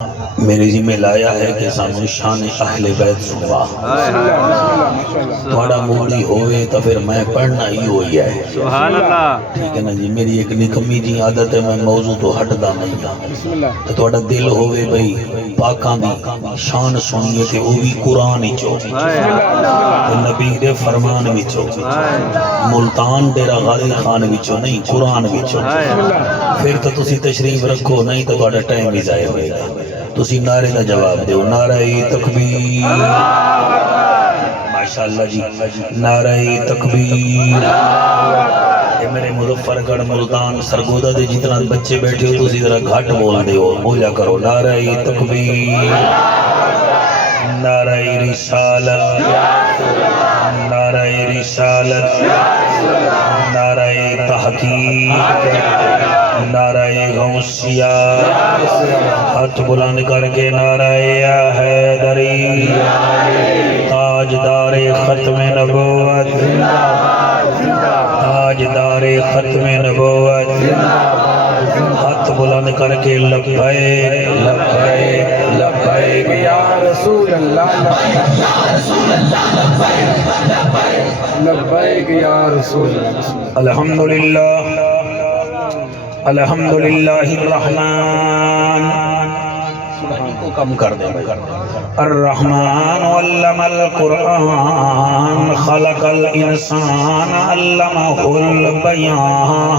میرے ذمہ لایا ہے کہ سانو شان اہل بیت سنوا تھوڑا موڑی ہوئے تو پھر میں پڑھنا ہی ہوئی ہے سبحان اللہ ٹھیک ہے نا جی میری ایک نکمی جی عادت ہے میں موضوع تو ہٹدا نہیں ہاں تو تھوڑا دل ہوئے بھئی پاکاں دی شان سنیے تے وہ بھی قرآن وچوں نبی دے فرمان وچوں ملتان ڈیرا غازی خان وچوں نہیں قرآن وچوں پھر تو تسی تشریف رکھو نہیں تو تھوڑا ٹائم بھی ضائع ہوئے گا تسی نعرے کا جواب دیو نعرہ تکبیر ماشاءاللہ جی نعرہ تکبیر اے میرے مظفر گڑھ ملتان سرگودا دے جتنا بچے بیٹھے ہو تسی ذرا گھٹ بول دیو بولیا کرو نعرہ تکبیر نعرہ رسالت نعرہ رسالت نعرہ تحقیق نعرہ غوثیہ ہاتھ بلند کر کے نعرہ حیدری تاجدار ختم نبوت تاجدار ختم نبوت ہاتھ بلند کر کے لبیک لبیک لبیک یا رسول اللہ لبیک یا رسول اللہ الحمدللہ الحمدللہ الرحمن کو کم کر دیں الرحمن علم القرآن خلق الانسان علمہ البیان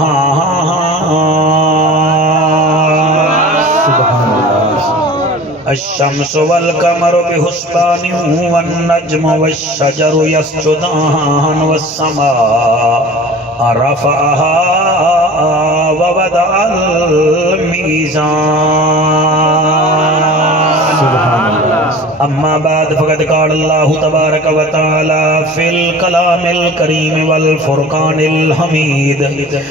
الشمس والقمر بحسبان والنجم والشجر يسجدان والسماء رفعها ووضع الميزان اما بعد فقد قال الله تبارك وتعالى في الكلام الكريم والفرقان الحميد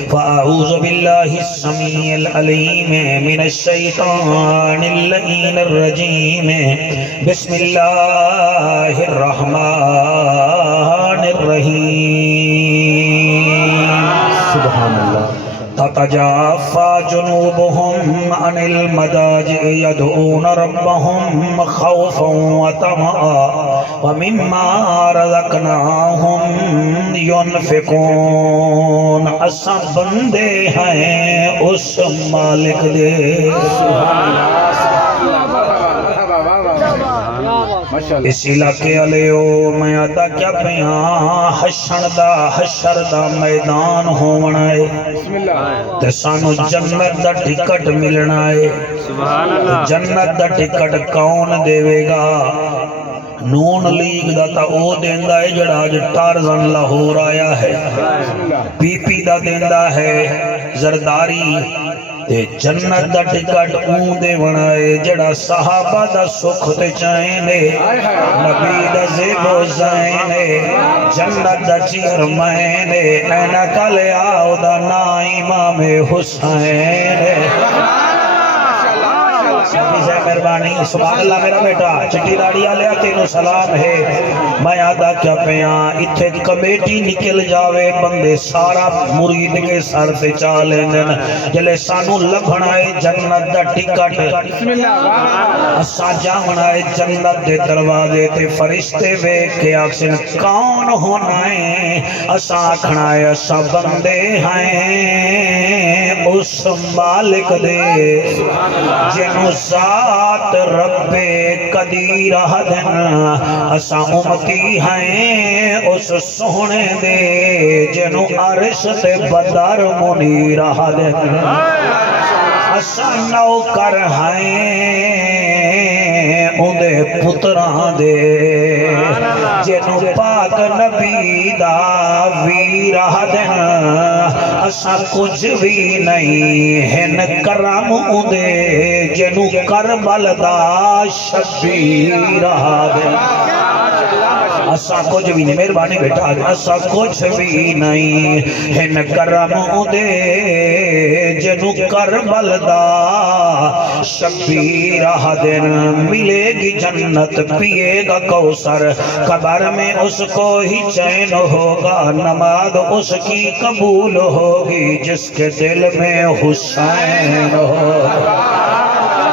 فأعوذ بالله السميع العليم من الشيطان اللعين الرجيم بسم الله الرحمن الرحيم سبحان الله تتجافى جنوبهم عن المضاجع يدعون ربهم خوفا وطمعا ومما رزقناهم ينفقون اساں بندے ہیں اس مالک دے اس علاقے علیو میں آتا کیا پیاں حشر دا میدان ہونا ہے تے سانو جنت دا ٹکٹ ملنا ہے جنت دا ٹکٹ کون دے گا نون لیگ دا تا او دیندہ ہے جڑا آج ٹارزن لاہور آیا ہے پی پی دا دیندہ ہے زرداری تے جنت دا ٹکٹ اون دے ونائے جڑا صحابہ دا سکھ تے چائنے نبی دا زیب و زینے جنت دا چیر مہینے اینا کلے آو دا نا امام حسین مہربانی سبحان اللہ میرا بیٹا چٹی داڑی آلیا تینو سلام ہے میں آدھا کیا پیاں اتھے کمیٹی نکل جاوے بندے سارا مرید کے سر سے چالیں جلے سانو لبھنائے جنت دا ٹکٹ اسا جامنائے جنت دے دروازے تے فرشتے وے کے آکسن کون ہونائے اسا آکھنائے اسا بندے ہیں اس مالک دے جنو ذات رب قدیر حدن اسا امتی ہیں اس سونے دے جنو عرش تے بدر منیر حدن اسا نوکر ہیں اندے پتران دے جنو پاک نبی دا ویر حدن اسا کچھ بھی نہیں ہن کرم اندے جنو کربل دا شبیر حدن اسا کچھ بھی نہیں مہربانی بیٹا اسا کچھ بھی نہیں ہن کرم اندے جنو کربل دا شبیر حدن ملے گی جنت پیے گا کوثر قبر میں اس کو ہی چین ہوگا نماز اس کی قبول ہوگی جس کے دل میں حسین ہوگا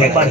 1।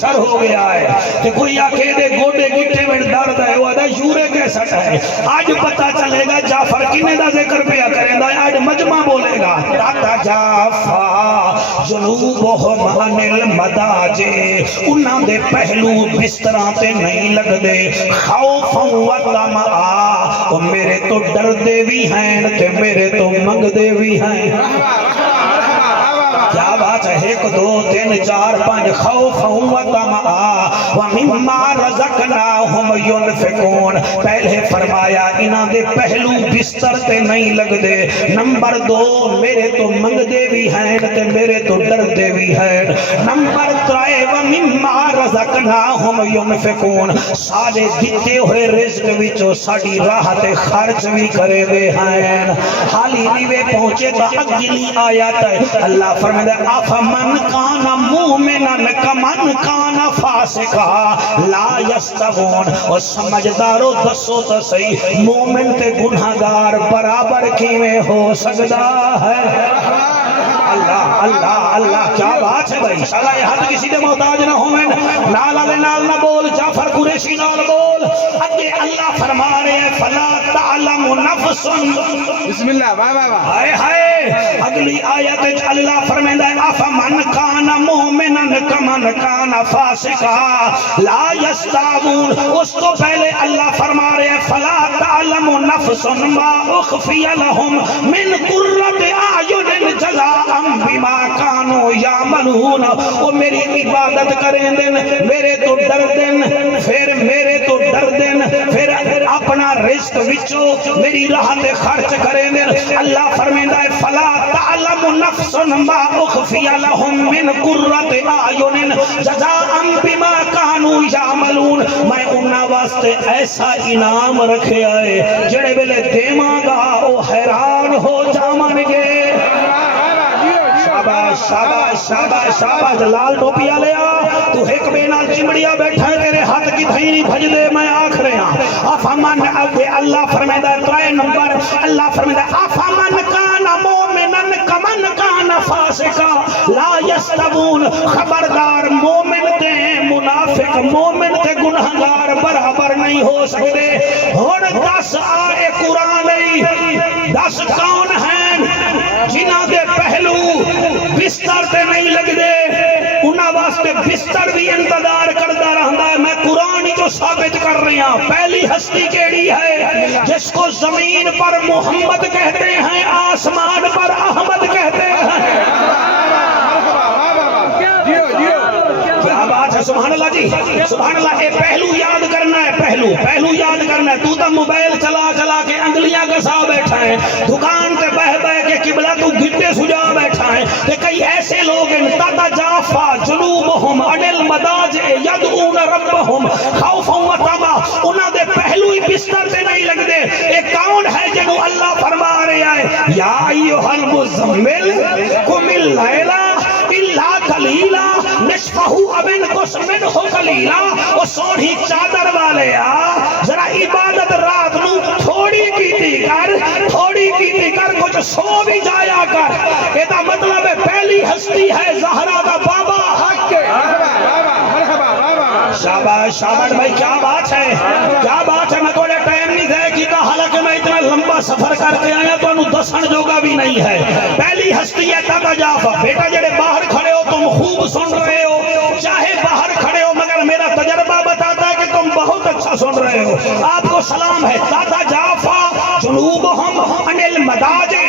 کینسر ہو گیا ہے کہ کوئی آکے دے گوڑے گٹھے میں درد ہے وہ آدھا یورک ایسڈ ہے آج پتا چلے گا جعفر کنے دا ذکر پیا کریں دا آج مجمع بولے گا تاتا جعفر جنوبہم عن المداجے انہاں دے پہلو بستراں تے نہیں لگ دے خوفا و طمعا میرے تو ڈر دے بھی ہیں تے میرے تو منگ دے بھی ہیں کیا بات ہے 1 2 3 4 5 خوف و طمعا ومما رزقناہم ينفقون پہلے فرمایا انہاں دے پہلو بستر تے نہیں لگ دے نمبر 2 میرے تو منگ دے بھی ہیں تے میرے تو ڈر دے بھی ہیں نمبر 3 ومما رزقناہم ينفقون سارے دیتے ہوئے رزق وچوں ساڈی راہ تے خرچ بھی کرے دے ہیں حالی نیوے پہنچے تا اگلی آیت ہے اللہ فرمائے افمن کان مومنا کمن کان فاسقا لا یستوون اور سمجھدارو دسو تو صحیح مومن تے گناہگار برابر کیویں ہو سکتا ہے اللہ اللہ اللہ کیا بات ہے بھائی سارا یہ حد کسی دے محتاج نہ ہوئے نالا لے نال نہ بول جعفر قریشی نال بول اگے اللہ فرما رہے ہیں فلا تعلم نفس بسم اللہ واہ واہ واہ ہائے ہائے اگلی آیت اللہ فرمائندا ہے افمن کان مومنا کمن کان فاسقا لا یستوون اس کو پہلے اللہ فرما رہے ہیں فلا تعلم نفس ما اخفی لهم من قرۃ اعین جزاء بما کانوا یعملون وہ میری عبادت کریں دن میرے تو ڈر دن پھر میرے تو ڈر دن پھر اپنا رزق وچوں میری راہ تے خرچ کریں دن اللہ فرمائندا ہے فلا تعلم نفس ما اخفی لهم من قرۃ اعین جزاء بما کانوا یعملون میں انہاں واسطے ایسا انعام رکھیا ہے جڑے ویلے دیواں گا او حیران ہو جاون گے شاباش شاباش شاباش شاباش لال ٹوپیا لیا تو ایک بے نال چمڑیا بیٹھا ہے تیرے ہاتھ کی دھائی نہیں بھج دے میں آکھ رہے ہیں افامن اللہ فرمیدہ 3 نمبر اللہ فرمیدہ افامن کان مومنن کمن کان فاسقا لا یستوون خبردار مومن تے منافق مومن تے گناہگار برابر نہیں ہو سکتے ہن 10 آئے قرآن 10 کون ہیں جنہاں دے پہلو بستر تے نہیں لگ دے انہاں واسطے بستر بھی انتظار کرتا رہتا ہے میں قرآن ہی جو ثابت کر رہی ہوں پہلی ہستی کیڑی ہے جس کو زمین پر محمد کہتے ہیں آسمان پر احمد کہتے ہیں کیا بات ہے سبحان اللہ جی سبحان اللہ اے پہلو یاد کرنا ہے پہلو یاد کرنا ہے تو تا موبائل چلا چلا کے انگلیاں گسا بیٹھا ہے دکان پہ بہ بہ کے قبلہ تو گھٹے سجا بیٹھا ہے کہ کئی ایسے لوگ ہیں تاتا جافا جنوبہم عن المداجع یدعون ربہم خوفا و طمعا انہاں دے پہلو ہی بستر سے نہیں لگ دے ایک کون ہے جنہوں اللہ فرما رہا ہے یا ایھا المزمل قم اللیل الا قلیلا نصفہ او انقص منہ قلیلا او سوڑھی چادر والے ذرا عبادت رات نو تھوڑی کیتی کر کچھ سو بھی جایا کر یہ دا مطلب ہے پہلی ہستی ہے زہرا دا بابا حق کے شاباش شاباش بھائی کیا بات ہے میں تھوڑے ٹائم نہیں دے کیتا حالانکہ میں اتنا لمبا سفر کر کے آیا تو انہوں دسن جوگا بھی نہیں ہے پہلی ہستی ہے تاتا جعفر بیٹا جڑے باہر کھڑے ہو تم خوب سن رہے ہو چاہے باہر کھڑے ہو مگر میرا تجربہ بتاتا ہے کہ تم بہت اچھا سن رہے ہو آپ کو سلام ہے تاتا جعفر جنوبہم عن المداجع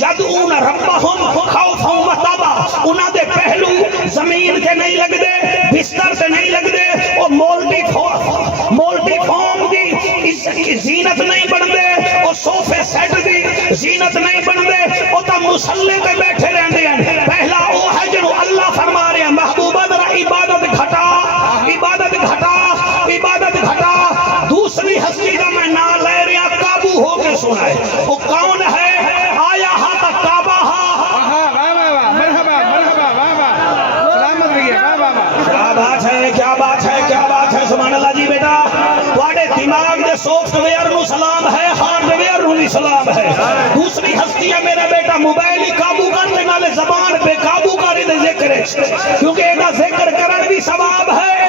یدعون ربہم خوفا و طمعا انہاں دے پہلو زمین کے نہیں لگ دے بستر سے نہیں لگ دے وہ مولٹی فارم دی اس کی زینت نہیں بن دے وہ صوفے سیٹ دی زینت نہیں بن دے وہ تا مسلح پہ بیٹھے رہندے ہیں پہلا وہ ہے جنہوں اللہ فرما رہے ہیں محبوبہ ذرا عبادت گھٹا دوسری ہستی کا میں نہ لے رہا قابو ہو کے سنا ہے وہ کون ہے آیا ہاتھ کعبہ کیا بات ہے سبحان اللہ جی بیٹا تواڈے دماغ دے سافٹ ویئر نو سلام ہے ہارڈ ویئر نو بھی سلام ہے دوسری ہستی ہے میرا بیٹا موبائل ہی قابو کرنے والے زبان بے قابو کری دے ذکر کیونکہ ایدا ذکر کرن بھی ثواب ہے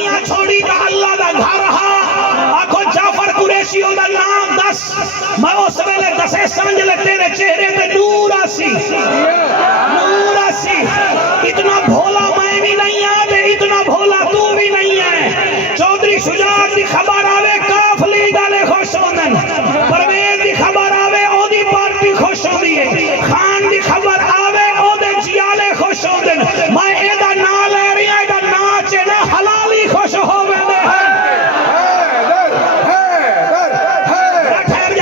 دنیا چھوڑی تا اللہ دا گھر ہا آکھو جعفر قریشی دا نام دس میں اس ویلے دسے سمجھ لے تیرے چہرے پہ نور آسی نور آسی اتنا بھولا میں بھی نہیں آدھے اتنا بھولا تو بھی نہیں ہے چودھری شجاعت دی خبر آوے کاف لیگ آلے خوش ہوندن پرویز دی خبر آوے او دی پارٹی خوش ہوندی ہے خان دی خبر آوے او دے جیالے خوش ہوندن میں ایدہ نا لے رہی ہے ایدہ ناچے نا حلالی خوش ہوندے ہیں ٹھہر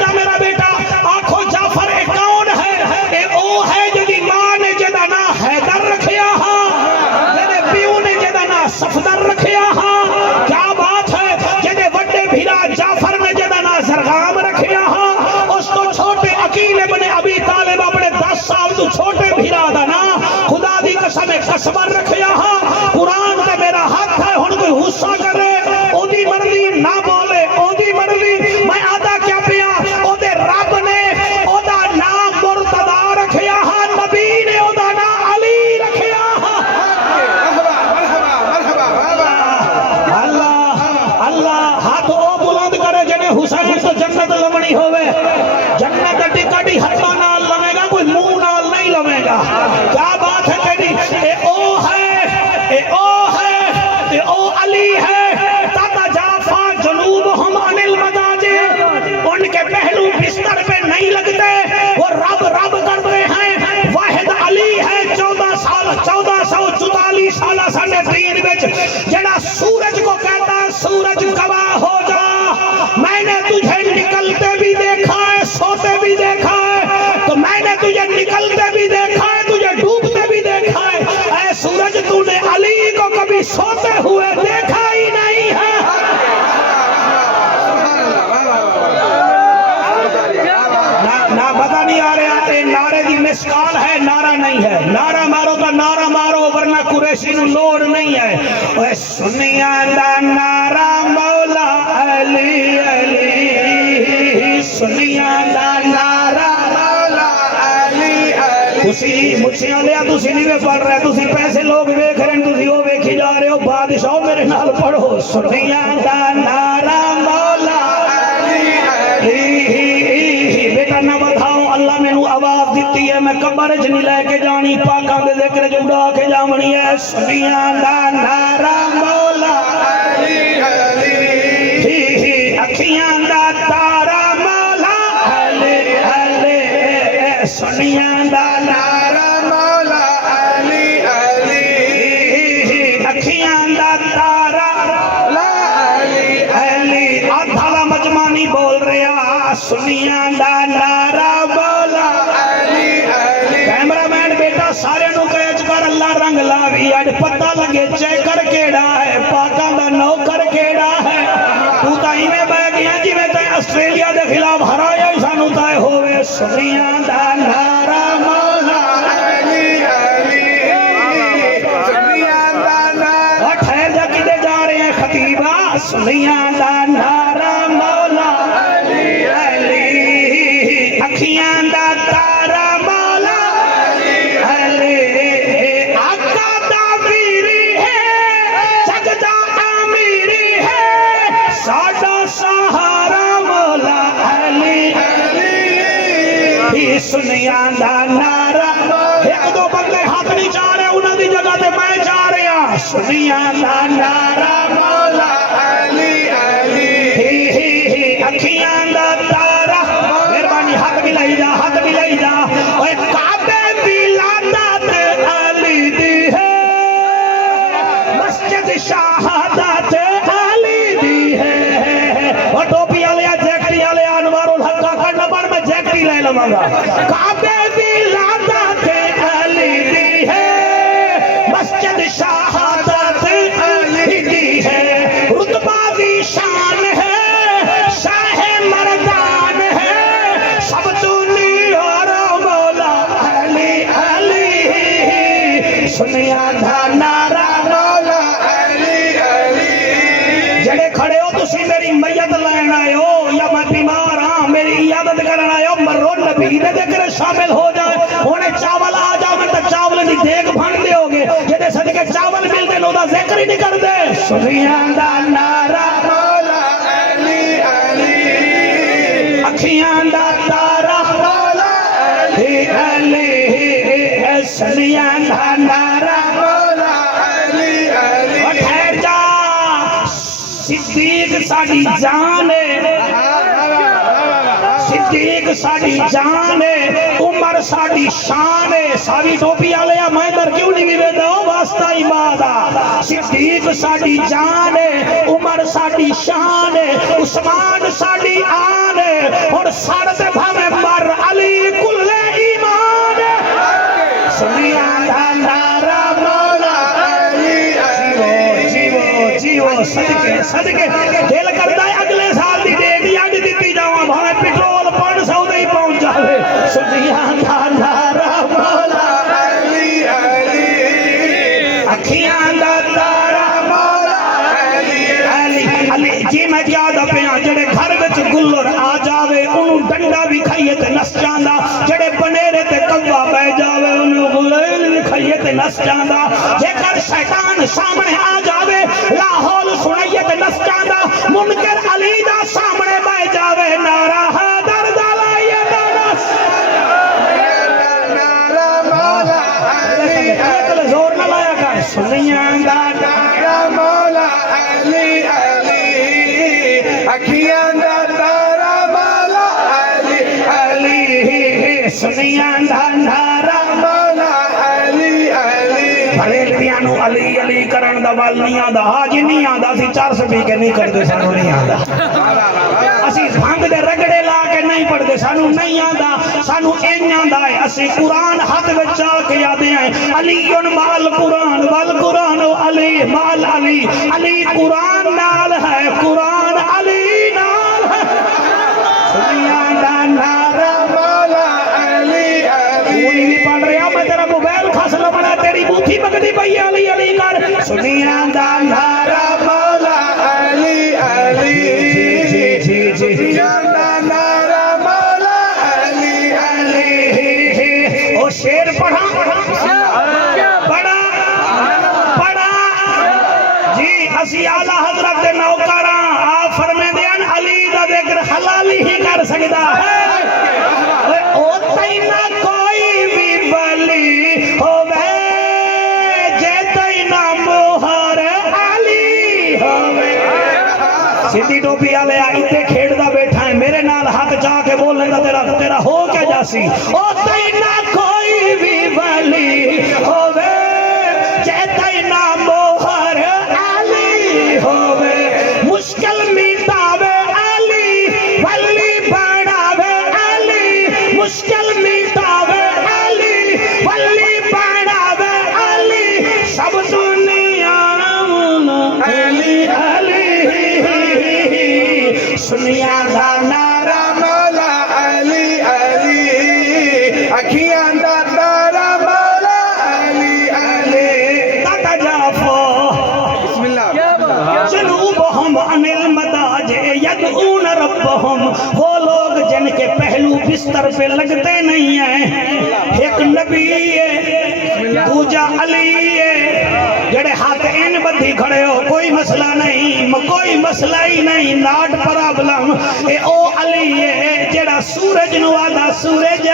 جا میرا بیٹا آنکھوں جعفر ایک کون ہے اے او ہے جدی ماں نے جدہ نا حیدر رکھیا ہاں جدے پیو نے جدہ نا صفدر رکھیا ہاں کیا بات ہے جدے وڈے بھیرا جعفر نے جدہ نا زرغام رکھیا ہاں اس تو چھوٹے عقیل ابن ابی طالب اپنے 10 سال تو چھوٹے بھیرا دا نا خدا دی قسم قسمر رکھیا ہاں قرآن تے میرا ہاتھ ہے ہن کوئی غصہ کرے او دی مرضی نہ بولے او دی مرضی میں آدھا کیا پیا او دے رب نے او دا نام مرتضی رکھیا ہاں نبی نے او دا نام علی رکھیا ہاں اللہ اللہ ہاتھ او بلند کرے جنہیں حسین تو جنت لمنی ہوئے جنت ٹکٹی ہتھا نال لمے گا کوئی منہ نال نہیں لمے گا کیا بات ہے تیری اے او ہے اے او ہے اے او علی ہے تاتا جعفا جنوبہم عن المداجع ان کے پہلو بستر پہ نہیں لگتے وہ رب رب کرتے ہیں واحد علی ہے 1444 سالہ ساڑھے دین بچ جڑا سورج کو کہتا ہے سورج گواہ ہو جا میں نے تجھے نکلتے بھی دیکھا ہے سوتے بھی دیکھا ہے تو میں نے تجھے نکلتے بھی دیکھا ہے تجھے ڈوبتے بھی دیکھا ہے اے سورج تو نے علی کو کبھی سوتے ہوئے دیکھا ہی نہیں ہے نہ پتہ نہیں آ رہے آتے نعرے دی مسکال ہے نعرہ نہیں ہے نعرہ مارو تو نعرہ مارو ورنہ قریشی نو لوڑ نہیں ہے اے سنیاں دا نعرہ مولا علی علی سنیاں دا نعرہ مولا علی علی تسی مچھیاں لیا تسی نہیں میں پڑھ رہے تسی پیسے لوگ ویکھ رہے تسی وہ ویکھی جا رہے ہو بادشاہ میرے نال پڑھو سنیاں دا نعرہ مولا علی علی بیٹا نہ بتاؤ اللہ میں نو آواز دیتی ہے میں قبر چ نہیں لے کے جانی پاکاں دے ذکر جو اڑا کے جاونی ہے سنیاں دا نعرہ مولا علی علی اکھیاں دا تارا مولا علی علی سنیاں دا نعرہ مولا علی علی اکھیاں دا تارا مولا علی علی آدھا مجمع نہیں بول رہا سنیاں دا نعرہ مولا علی علی کیمرہ مین بیٹا سارے نو کہچ کر اللہ رنگ لاوی اج پتہ لگے چیکر کیڑا ہے پاکاں دا نوکر کیڑا ہے تو تا ہی میں بہ گیا جی میں تے آسٹریلیا دے خلاف ہرایا ہی سانو تے ہوئے سنیاں دا نعرہ مولا علی علی سنیاں دا نعرہ ٹھہر جا کدے جا رہے ہیں خطیبہ سنیاں دا نعرہ مولا علی علی اکھیاں دا تارا مولا علی علی آقا دا ویری ہے جگ دا امیری ہے ساڈا سہارا مولا علی علی سنیاں دا نعرہ ایک دو بندے ہاتھ نہیں چاہ رہے انہاں دی جگہ تے میں چاہ رہے ہاں سنیاں دا نعرہ مولا علی علی اکھیاں دا تارا مہربانی ہاتھ ملائی جا ہاتھ ملائی جا اوے کعبے ولادت علی دی ہے مسجد شہادت علی دی ہے اور ٹوپی والے جیکٹی والے انوار الحق کا نمبر میں جیکٹی لے لواں گا کعبے ولادت علی دی ہے مسجد شہادت علی دی ہے رتبہ بھی شان ہے شاہ مردان ہے سب دنی اور مولا علی علی سنیاں دا نعرہ مولا علی علی جڑے کھڑے ہو تسی میری میت لین آئے ہو یا میں بیمار ہاں میری عیادت کرنا آئے ہو مرو نبی دے ذکر شامل ہو جائے انہیں چاول آ جا میں تو چاول نہیں دیکھ بھن دے ہوگے جدے صدقے چاول مل دے نو دا ذکر ہی نہیں کر دے سنیاں دا نعرہ مولا علی علی اکھیاں دا تارا مولا علی علی سنیاں دا نعرہ مولا علی علی اور ٹھہر جا صدیق ساڈی جان ہے صدیق ساڈی جان ہے عمر ساڈی شان ہے ساوی ٹوپی والے میں ادھر کیوں نہیں ویدا واسطہ عبادت صدیق ساڈی جان ہے عمر ساڈی شان ہے عثمان ساڈی آن ہے اور سر تے بھاویں مر علی کل ایمان ہے سنیاں دا نعرہ مولا جیو صدقے صدقے دل کرتا ہے اگلے سال دی ڈیٹ اج دتی جاواں بھاویں پیٹرول 500 دے ہی پہنچ جاوے سنیاں دا نعرہ مولا علی علی اکھیاں دا تارا مولا علی علی جی میں کیا دا پیاں جڑے گھر وچ گلر آ جاوے انہوں ڈنڈا بھی کھائیے تے نس جاندا جڑے بنیرے تے کوا بہ جاوے انہوں گلیل بھی کھائیے تے نس جاندا جے کر شیطان سامنے آ جاوے لاہور سنائیے تے نس جاندا منکر علی دا سامنے بہ جاوے نعرہ حیدر دا لائیے تے نس نعرہ مولا علی علی زور نہ لایا کر سنیاں دا نعرہ مولا علی علی اکھیاں دا تارا مولا علی علی سنیاں دا نعرہ مولا علی علی بڑے پیانو علی علی کرن دا وال نہیں آندا حاجی نہیں آندا اسی 400 پی کے نہیں کرتے سانو نہیں آندا اسی بھنگ دے رگڑے لا کے نہیں پڑھتے سانو نہیں آندا سانو این آندا ہے اسی قرآن ہاتھ وچ آ کے یادیں ہیں علی مال قرآن والقرآن علی مال علی علی قرآن نال ہے قرآن علی نال ہے سنیاں دا نعرہ مولا علی علی کوئی نہیں پڑھ رہا میں تیرا موبائل خاص لبنا تیری بوتھی بگدی پئی علی علی کر سنیاں دا نعرہ مولا علی علی نعرہ مولا علی علی او شیر پڑھا پڑھا پڑھا جی اسی اعلیٰ حضرت دے نوکراں آپ فرمے دیان علی دا ذکر حلالی ہی کر سکتا ہے او تینا کوئی بھی ولی ہووے جے تینا موہر علی ہووے سیدھی ٹوپی والے ایتھے کھیڑدا بیٹھا ہے میرے نال ہاتھ جا کے بول لیندا تیرا ہو کیا جاسی او تینا کوئی بھی ولی ہووے جے تینا موہر علی ہووے مشکل مٹاوے علی ولی بڑھاوے علی مشکل مٹاوے علی ولی بڑھاوے علی سب دنیا علی علی سنیاں دا نعرہ مولا علی علی اکھیاں دا تارا مولا علی علی تتجافا بسم اللہ جنوبہم عن المضاجع یدعون ربہم وہ لوگ جن کے پہلو بستر پہ لگتے نہیں ہیں ایک نبی ہے دوجا علی ہے جڑے ہاتھ ان بدھی کھڑے ہو کوئی مسئلہ نہیں کوئی مسئلہ ہی نہیں ناٹ پرابلم اے او علی ہے جڑا سورج نو آدھا سورج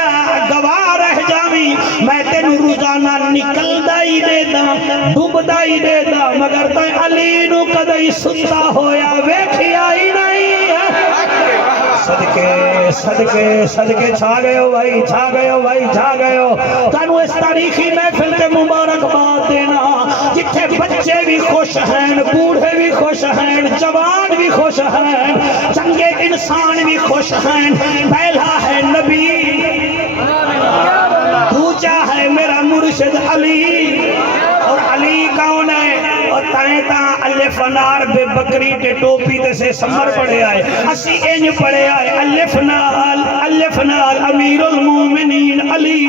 گواہ رہ جاویں میں تینوں روزانہ نکلدا ہی دے دا ڈوبدا ہی دے دا مگر تو علی نو کدی ستا ہویا ویکھیا ہی نہیں ہے صدقے صدقے صدقے چھا گئے ہو بھائی چھا گئے ہو بھائی چھا گئے ہو تانوں اس تاریخی محفل تے مبارکباد دینا جتھے بچے بھی خوش ہیں بوڑھے بھی خوش ہیں جوان بھی خوش ہیں چنگے انسان بھی خوش ہیں پہلا ہے نبی دوجا ہے میرا مرشد علی اور علی کون ہے اور تائیں تاں الف نار بے بکری تے ٹوپی تے سے سمر پڑے آئے اسی انج پڑے آئے الف نال امیر المومنین علی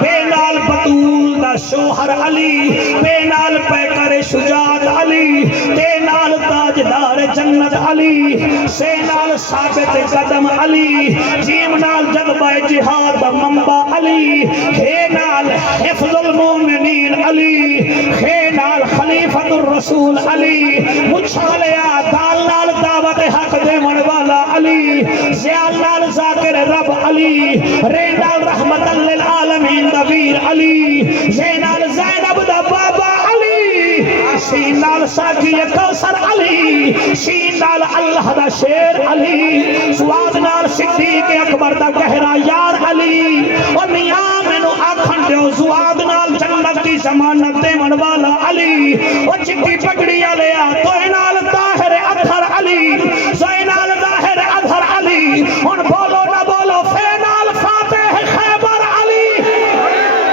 بے نال بطول دا شوہر علی بے نال پیکر شجاعت علی تے نال تاج تاجدار جنت علی، سے نال ثابت قدم علی، جیم نال جذبہ جہاد منبع علی، ہے نال حفظ المومنین علی، ہے نال خلیفۃ الرسول علی، مچھالیا دال نال دعوت حق دے من والا علی، زیال نال ذاکر رب علی، رے نال رحمت للعالمین دا ویر علی، زینال زینب دا بابا علی، سین نال ساقی کوثر علی، شین نال اللہ دا شیر علی، سواد نال صدیق اکبر دا گہرا یار علی، اور میاں مینو آکھن دیو زواد نال جنت کی ضمانت دے من والا علی، اور چٹی پگڑی آلیا توئے نال طاہر اطہر علی، زوئے نال ظاہر اظہر علی، ان بولو نہ بولو فے نال فاتح خیبر علی،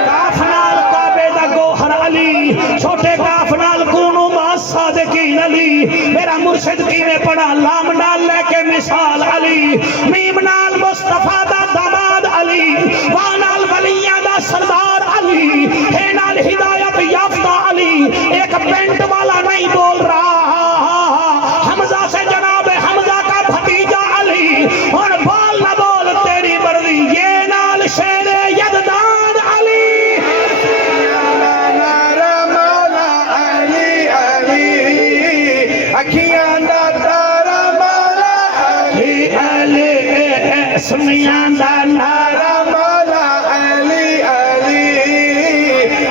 کاف نال کعبے دا گوہر علی، چھوٹے کاف نال کونو ما صادقین علی، میرا مرشد کی نے پڑھا لام نال لے کے مثال علی، میم نال مصطفیٰ دا داماد علی، وانال ولیہ دا سردار علی، ہے نال ہدایت یافتہ علی، ایک پینٹ والا نہیں بول رہا، حمزہ سے جناب حمزہ کا بھتیجا علی، اور بول نہ بول تیری مرضی، یہ نال شیر یزدان علی، نارا مولا علی علی، اکھیاں دا تارا مولا علی علی سمیاں دا نارا مولا علی علی،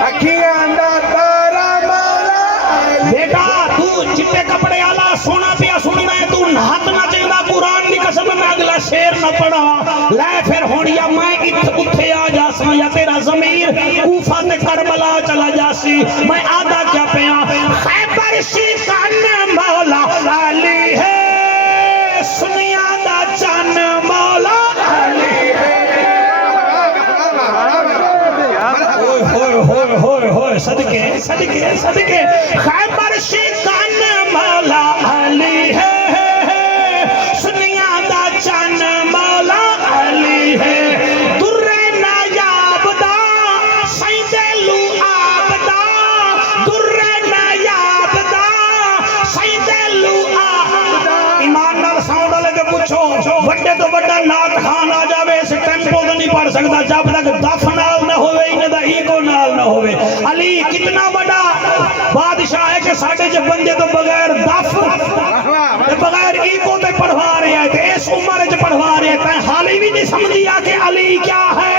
اکھیاں دا تارا مولا علی۔ بیٹا تو چٹے کپڑے آلا سونا پیا سننا ہے، تو ہاتھ نہ چاہتا قرآن کی قسم میں اگلا شیر نہ پڑھا، لے پھر ہون یا میں اتھے آ جاسا، یا تیرا ضمیر کوفہ تے کربلا چلا جاسی، میں آدھا کیا پیا خیبر شیطان مولا علی ہے، سنیا دا چان مولا علی ہے، ہوئے ہوئے ہوئے صدقے صدقے صدقے، خیبر شیطان مولا علی ہے، سنیا دا چان مولا علی ہے، در نایاب دا سیدلو آب دا، در نایاب دا سیدلو آب دا، ایمان نال ساؤنڈ لے کے پوچھو بڑے تو بڑا نات خان آ جاوے اسے ٹیمپو تو نہیں پڑھ سکتا جب تک دف نال نہ ہوئے انہیں دا ایگو نال نہ ہوئے، علی کتنا بڑا بادشاہ ہے کہ ساڑھے جب بندے تو بغیر دف بغیر ایگو تے پڑھوا رہے ہیں کہ اس عمر جو پڑھوا رہے ہیں حالی بھی نہیں سمجھیا کہ علی کیا ہے،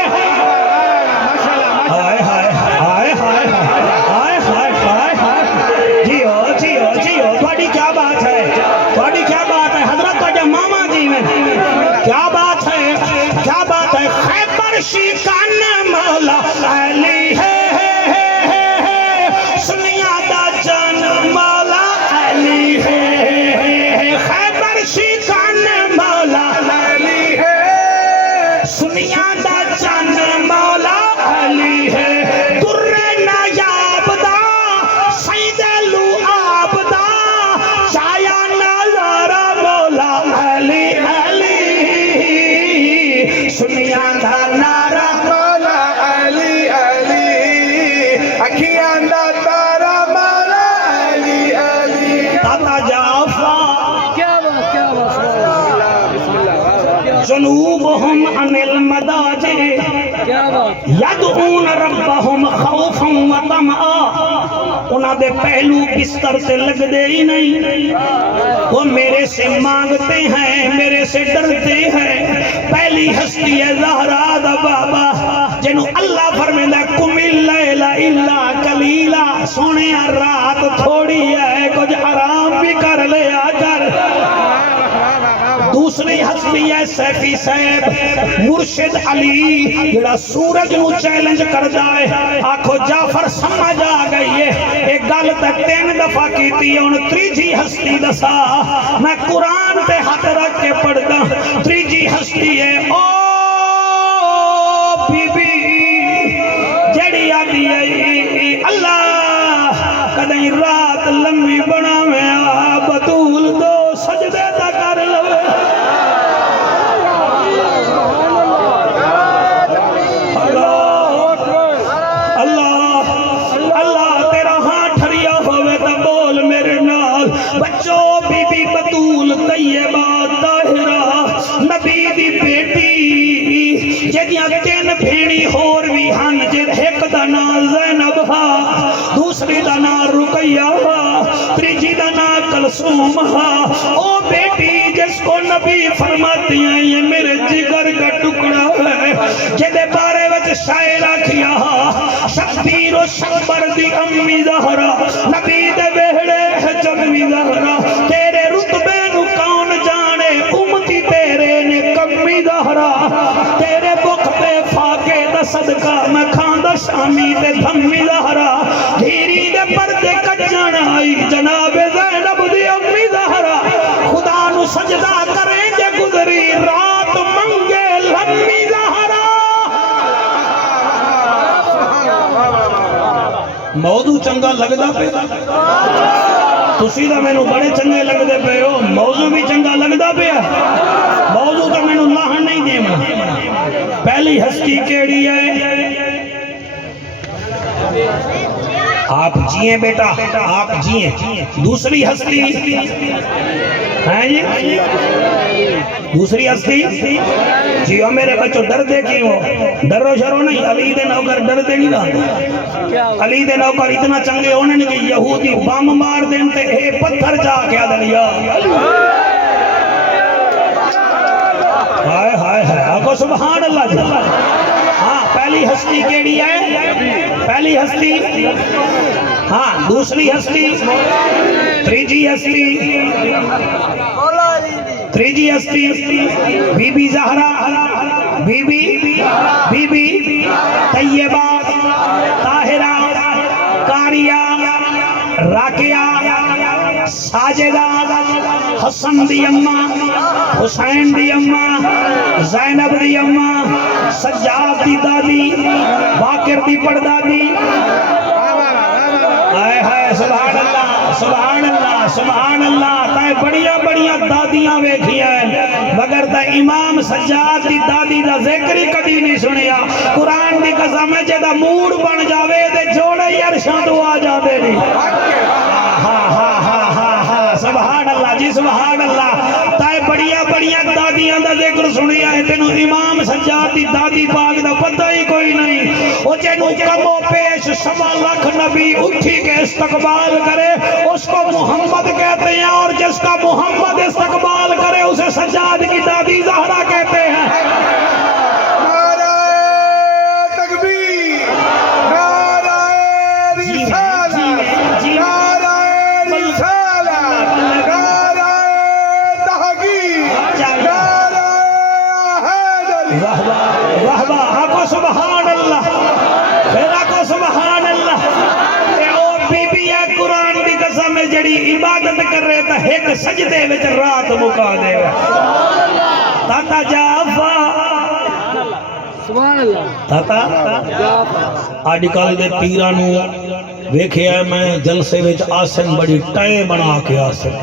ہائے ہائے ہائے ہائے ہائے ہائے ہائے ہائے، جیو جیو جیو، تھوڑی کیا بات ہے، تھوڑی کیا بات ہے حضرت تھوڑے ماما جی میں کیا بات ہے، کیا بات ہے، خیبر شیطان مولا علی ہے، سنیا دا جان مولا علی ہے، خیبر شیطان مولا علی ہے، سنیا دا جان مولا علی ہے، در نایاب دا سیدلو آب دا، چایا نظارہ مولا علی علی، سنیا دا نارا مولا علی علی، اکھیاں دا تارا مولا علی علی۔ دادا جعفر بسم اللہ، جنوبهم عن المضاجع یدعون ربهم خوفا وطمعا، انہاں دے پہلو بستر سے لگ دے ہی نہیں، وہ میرے سے مانگتے ہیں میرے سے ڈرتے ہیں، پہلی ہستی ہے زہرا دا بابا جنہوں اللہ فرمیندہ کم اللیل الا قلیلا، سونے رات تھوڑی ہے کچھ آرام بھی کر لے آجر، دوسری ہستی ہے سیفی صاحب مرشد علی جڑا سورج نو چیلنج کر جائے، آنکھو جعفر سمجھ آ گئی ہے ایک گل تک 3 دفعہ کیتی ہے، ان تریجی ہستی دسا میں قرآن تے ہاتھ رکھ کے پڑھتا، تریجی ہستی ہے او بی بی جڑی آدھی ہے اللہ کدیں رات لمبی بنا میں بطول دو سجدے دا کر لو، اللہ تیرا ہاں ٹھریا ہوئے تا بول میرے نال بچوں او بی بی بطول طیبہ طاہرہ نبی دی بیٹی جدیاں تین بھیڑی ہور بھی ہن جد ایک دا نام زینب ہا دوسری دا نام رقیہ ہا تیجی دا نام کلثوم ہا او بیٹی جس کو نبی فرماتی ہیں یہ میرے جگر کا ٹکڑا ہے جدے بارے وچ شاعرہ کیا ہا شبیر و شبر دی امی زہرا نبی دے بہڑے ہے جگمی زہرا تیرے رتبے نو کون جانے امتی تیرے نے کمی زہرا تیرے بخ پہ فاقے دا صدقہ میں کھاندہ شامی تے دھمی زہرا دھیری دے پردے کجان آئی جناب زینب دی امی زہرا خدا نو سجدہ کریں جے گزری رات منگے لمی زہرا موضوع چنگا لگدا پہ تسی دا مینوں بڑے چنگے لگدے پے ہو موضوع بھی چنگا لگدا پیا موضوع تو مینوں لاہن نہیں دینا پہلی ہستی کیڑی ہے آپ جیئیں بیٹا آپ جیئیں دوسری ہستی ہیں جی دوسری ہستی جیو میرے بچوں ڈر دے کیوں ڈر و شرو نہیں علی دے نوکر ڈر دے نہیں رہا علی دے نوکر اتنا چنگے ہونے نہیں کہ یہودی بام مار دیں تے اے پتھر جا کے آدھلیا ہائے ہائے ہائے آقا سبحان اللہ جی ہاں پہلی ہستی کیڑی ہے پہلی ہستی ہاں دوسری ہستی تیجی ہستی تیجی ہستی بی بی زہرا بی بی طیبہ طاہرہ قاریہ راکیہ ساجدہ حسن دی اماں حسین دی اماں زینب دی اماں سجاد دی دادی باقر دی پردادی آئے ہائے سبحان اللہ سبحان اللہ سبحان اللہ تائے بڑیاں بڑیاں دادیاں ویکھیاں ہیں مگر تا امام سجاد دی دادی دا ذکر ہی کدی نہیں سنیا قرآن دی قسم ہے جدا موڑ بن جاوے دے جوڑے عرشاں تو آ جاوے نہیں سبحان اللہ جی سبحان اللہ تائے بڑیاں بڑیاں دادیاں دا ذکر سنیا ہے تینو امام سجاد دی دادی پاک دا پتہ ہی کوئی نہیں وہ جنو کم و پیش 1.25 لاکھ نبی اٹھی کے استقبال کرے اس کو محمد کہتے ہیں اور جس کا محمد استقبال کرے اسے سجاد کی دادی زہرا کہتے ہیں نعرہ تکبیر نعرہ رسالہ نعرہ رسالہ نعرہ تحقیق نعرہ حیدری واہ واہ آقا سبحان اللہ پھر آقا سبحان اللہ اے او بی بی ہے قرآن دی قسم ہے جڑی عبادت کر رہے تھا ایک سجدے وچ رات مکا دے تاتا جعفا سبحان اللہ تاتا آج کل دے پیرانو ویکھے ہے میں جلسے وچ آسن بڑی ٹائیں بنا کے آسن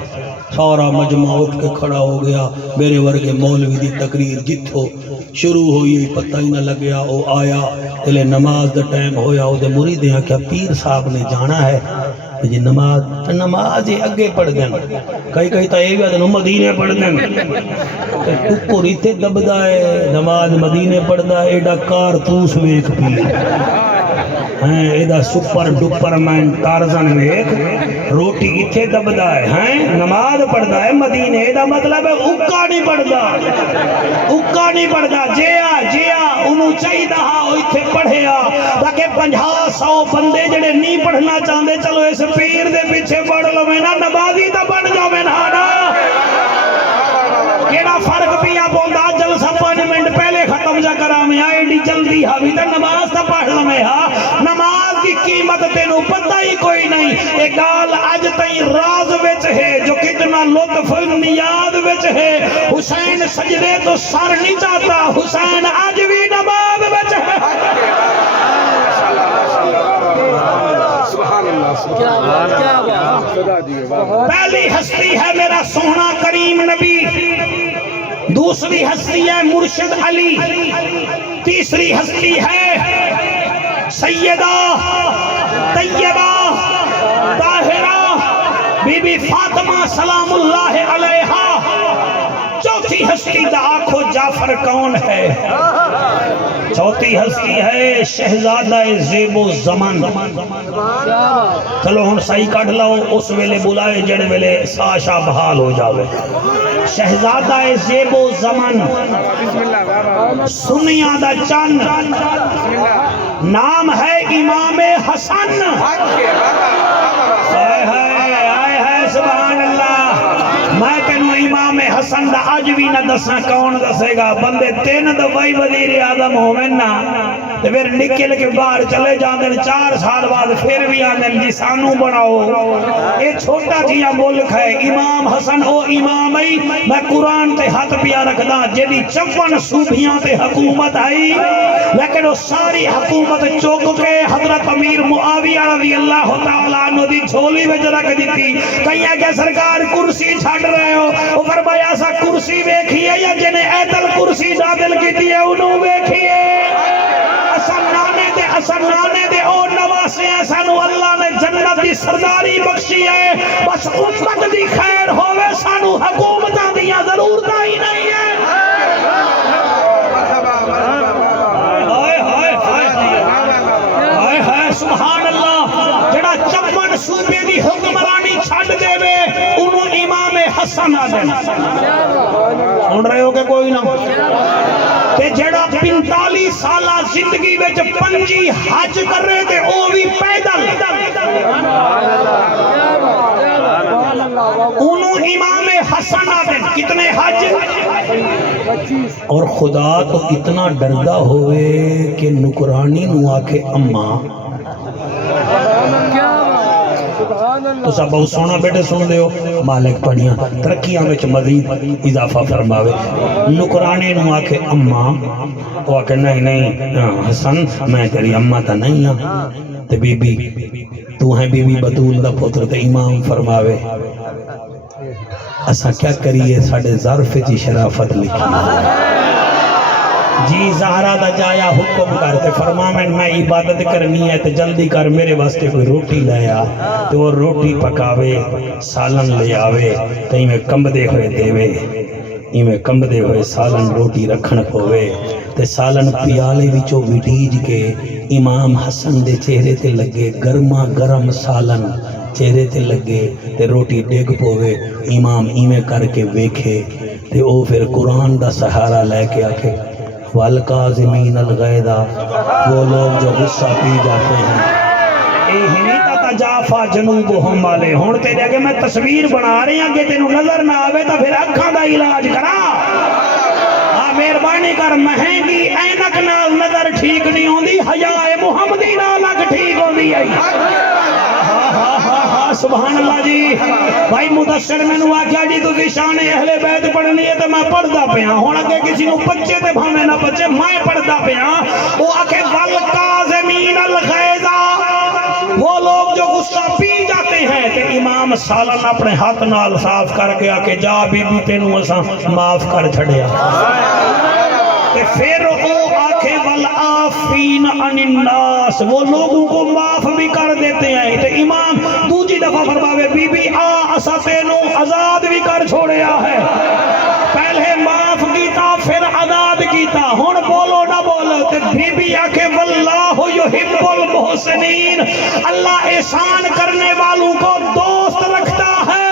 سارا مجمع اٹھ کے کھڑا ہو گیا میرے ورگے مولوی دی تقریر جتھو شروع ہوئی پتہ ہی نہ لگیا او آیا تلے نماز دا ٹائم ہویا او دے مریدیں کیا پیر صاحب نے جانا ہے جی نماز ہی اگے پڑھ دیں کئی تا یہ بھی آدھے مدینے پڑھ دیں ٹکو ریتے دبدا ہے نماز مدینے پڑھ دا ایڈا کارتوس ویک پیر ایدہ سپر ڈپر مین ٹارزن ویک روٹی اتھے دبدا ہے نماز پڑھدا ہے مدینے ایدہ مطلب ہے اکا نہیں پڑھدا جیا انہوں چاہی دہا اتھے پڑھیا تاکہ 50-100 بندے جڑے نہیں پڑھنا چاہندے چلو اس پیر دے پیچھے پڑھ لو میں نا نمازی تا بن جاؤ میں نا کیڑا فرق پیا پوندا جلسہ 5 منٹ پہلے ختم جا کرا میں ایڈی جلدی ہاوی تے نماز تا پڑھ لو میں نماز کی قیمت تینو پتہ ہی کوئی نہیں ایک گال اج تائیں راز وچ ہے جو کتنا لطف نیاد وچ ہے حسین سجدے تو سر نہیں چاہتا حسین اج بھی نماز وچ ہے سبحان اللہ پہلی ہستی ہے میرا سونا کریم نبی دوسری ہستی ہے مرشد علی تیسری ہستی ہے سیدہ طیبہ طاہرہ بی بی فاطمہ سلام اللہ علیہا چوتھی ہستی دا آنکھو جعفر کون ہے؟ چوتھی ہستی ہے شہزادہ زیب و زمان. چلو ہن صحیح کٹ لاؤ اس ویلے بلائے جڑے ویلے ساشا بحال ہو جاوے. شہزادہ زیب و زمان سنیاں دا چند نام ہے امام حسن. سبحان اللہ. میں کہنوں امام حسن دا آج بھی نہ دساں کون دسے گا. بندے تین دفعی وزیر اعظم ہوئے نا تے پھر نکل کے باہر چلے جاندے 4 سال بعد پھر بھی آندے جی سانو بناؤ. یہ چھوٹا جیا ملک ہے. امام حسن او امام ہی میں قرآن تے ہاتھ پیا رکھدا جدی 54 صوبیاں تے حکومت آئی لیکن وہ ساری حکومت چوک کے حضرت امیر معاویہ رضی اللہ تعالیٰ عنہ دی جھولی وچ رکھ دیتی. کہیں کہ سرکار کرسی چھڈ رہے ہو. وہ فرمایا سا کرسی ویکھیے یا جنہیں ایدل کرسی نازل کیتی ہے انہوں ویکھیے. اصل نانے دے او نواسے ہیں سانو اللہ نے جنت دی سرداری بخشی ہے. بس امت دی خیر ہوئے سانو حکومتاں دیاں ضرورتاں ہی نہیں ہے. سبحان اللہ. جڑا 54 صوبے دی حکمرانی چھڈ دے وے انہوں امام حسن آ دے. سن رہے ہو کہ کوئی نہ کہ جڑا 45 سالہ زندگی وچ 5 حج کر رہے تھے او بھی پیدل انہوں امام حسن آدھے. کتنے حج؟ اور خدا تو اتنا ڈردہ ہوئے کہ نکرانی نو آکے اماں تو سب بہت سونا بیٹے سن دے ہو مالک پڑھیاں ترقیاں میں مزید اضافہ فرماوے. نکرانے نو آکے اماں وہ آکے نہیں حسن میں تیری اماں تا نہیں ہوں تے بی بی تو ہیں بی بی بطول دا پتر تے امام فرماوے اسا کیا کریے ساڑھے ظرف جی شرافت لکھی. جی زہرہ دا جایا حکم کرتے فرمامن میں عبادت کرنی ہے تو جلدی کر میرے واسطے کوئی روٹی لیا. تو وہ روٹی پکاوے سالن لے آوے تو میں کمبدے ہوئے دیوے. میں کمبدے ہوئے سالن روٹی رکھن پوے تے سالن پیالے وچوں وڈیج کے امام حسن دے چہرے تے لگے. گرما گرم سالن چہرے تے لگے تے روٹی ڈگ پوے. امام ایویں کر کے ویکھے تے او پھر قرآن دا سہارا لے کے آکے والکاظمین الغیظ وہ لوگ جو غصہ پی جاتے ہیں. ایہنی تتجافا جنوبہم والے ہون تے جگہ میں تصویر بنا رہی ہیں کہ تینوں نظر نہ آوے تو پھر اکھاں دا علاج کرا. مہربانی کر مہنگی اینک نال نظر ٹھیک نہیں ہوندی حیا محمدی نال اک ٹھیک ہوندی ہے. سبحان اللہ جی. بھائی مدثر میں نو آکھیا جی تو شان اہل بیت پڑھنی ہے تو میں پڑھدا پیا. ہن اگے کسی نو بچے تے بھاویں نہ بچے میں پڑھدا پیا. وہ آکھے والکاظمین الغیظ وہ لوگ جو غصہ پی جاتے ہیں. تے امام سالن اپنے ہاتھ نال صاف کر کے آکے جا بی بی تینوں اساں معاف کر چھڑیا. تے پھر وہ آکھے والعافین عن الناس وہ لوگوں کو معاف بھی کر دیتے ہیں. تے امام دوسری دفعہ فرماوے بی بی اسا تینوں آزاد بھی کر چھوڑیا ہے. پہلے معاف کیتا پھر آزاد کیتا. ہن بولو نہ بولو. تے بی بی آکھے واللہ یحب المحسنین اللہ احسان کرنے والوں کو دوست رکھتا ہے.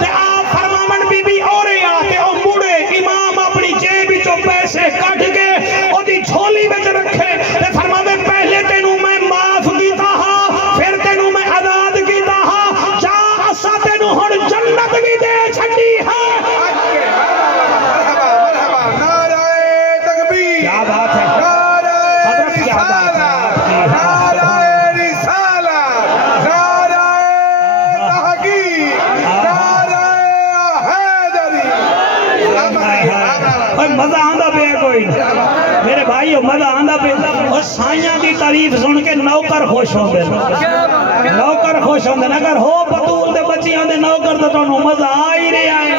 تے آپ فرماون بی بی اور آتے او مڑے امام اپنی جیب وچوں پیسے کٹ کے او دی جھولی وچ رکھے تے فرماوے پہلے تینوں میں معاف کیتا ہاں پھر تینوں میں آزاد کیتا ہاں. جا اسا تینوں ہن جنت بھی دے چھڈی ہے. نعرہ تکبیر. کیا بات ہے حضرت, کیا بات ہے. نعرہ رسالت. نعرہ تحقیق. نعرہ حیدری. مزہ آندہ پہ کوئی میرے بھائیو مزہ آندہ پہ. اور سائیاں کی تعریف سن کے نوکر خوش ہوں دے. نوکر خوش ہوں دے. اگر ہو بطول دے بچیاں دے نوکر تو تانوں مزہ آ ہی رہا ہے.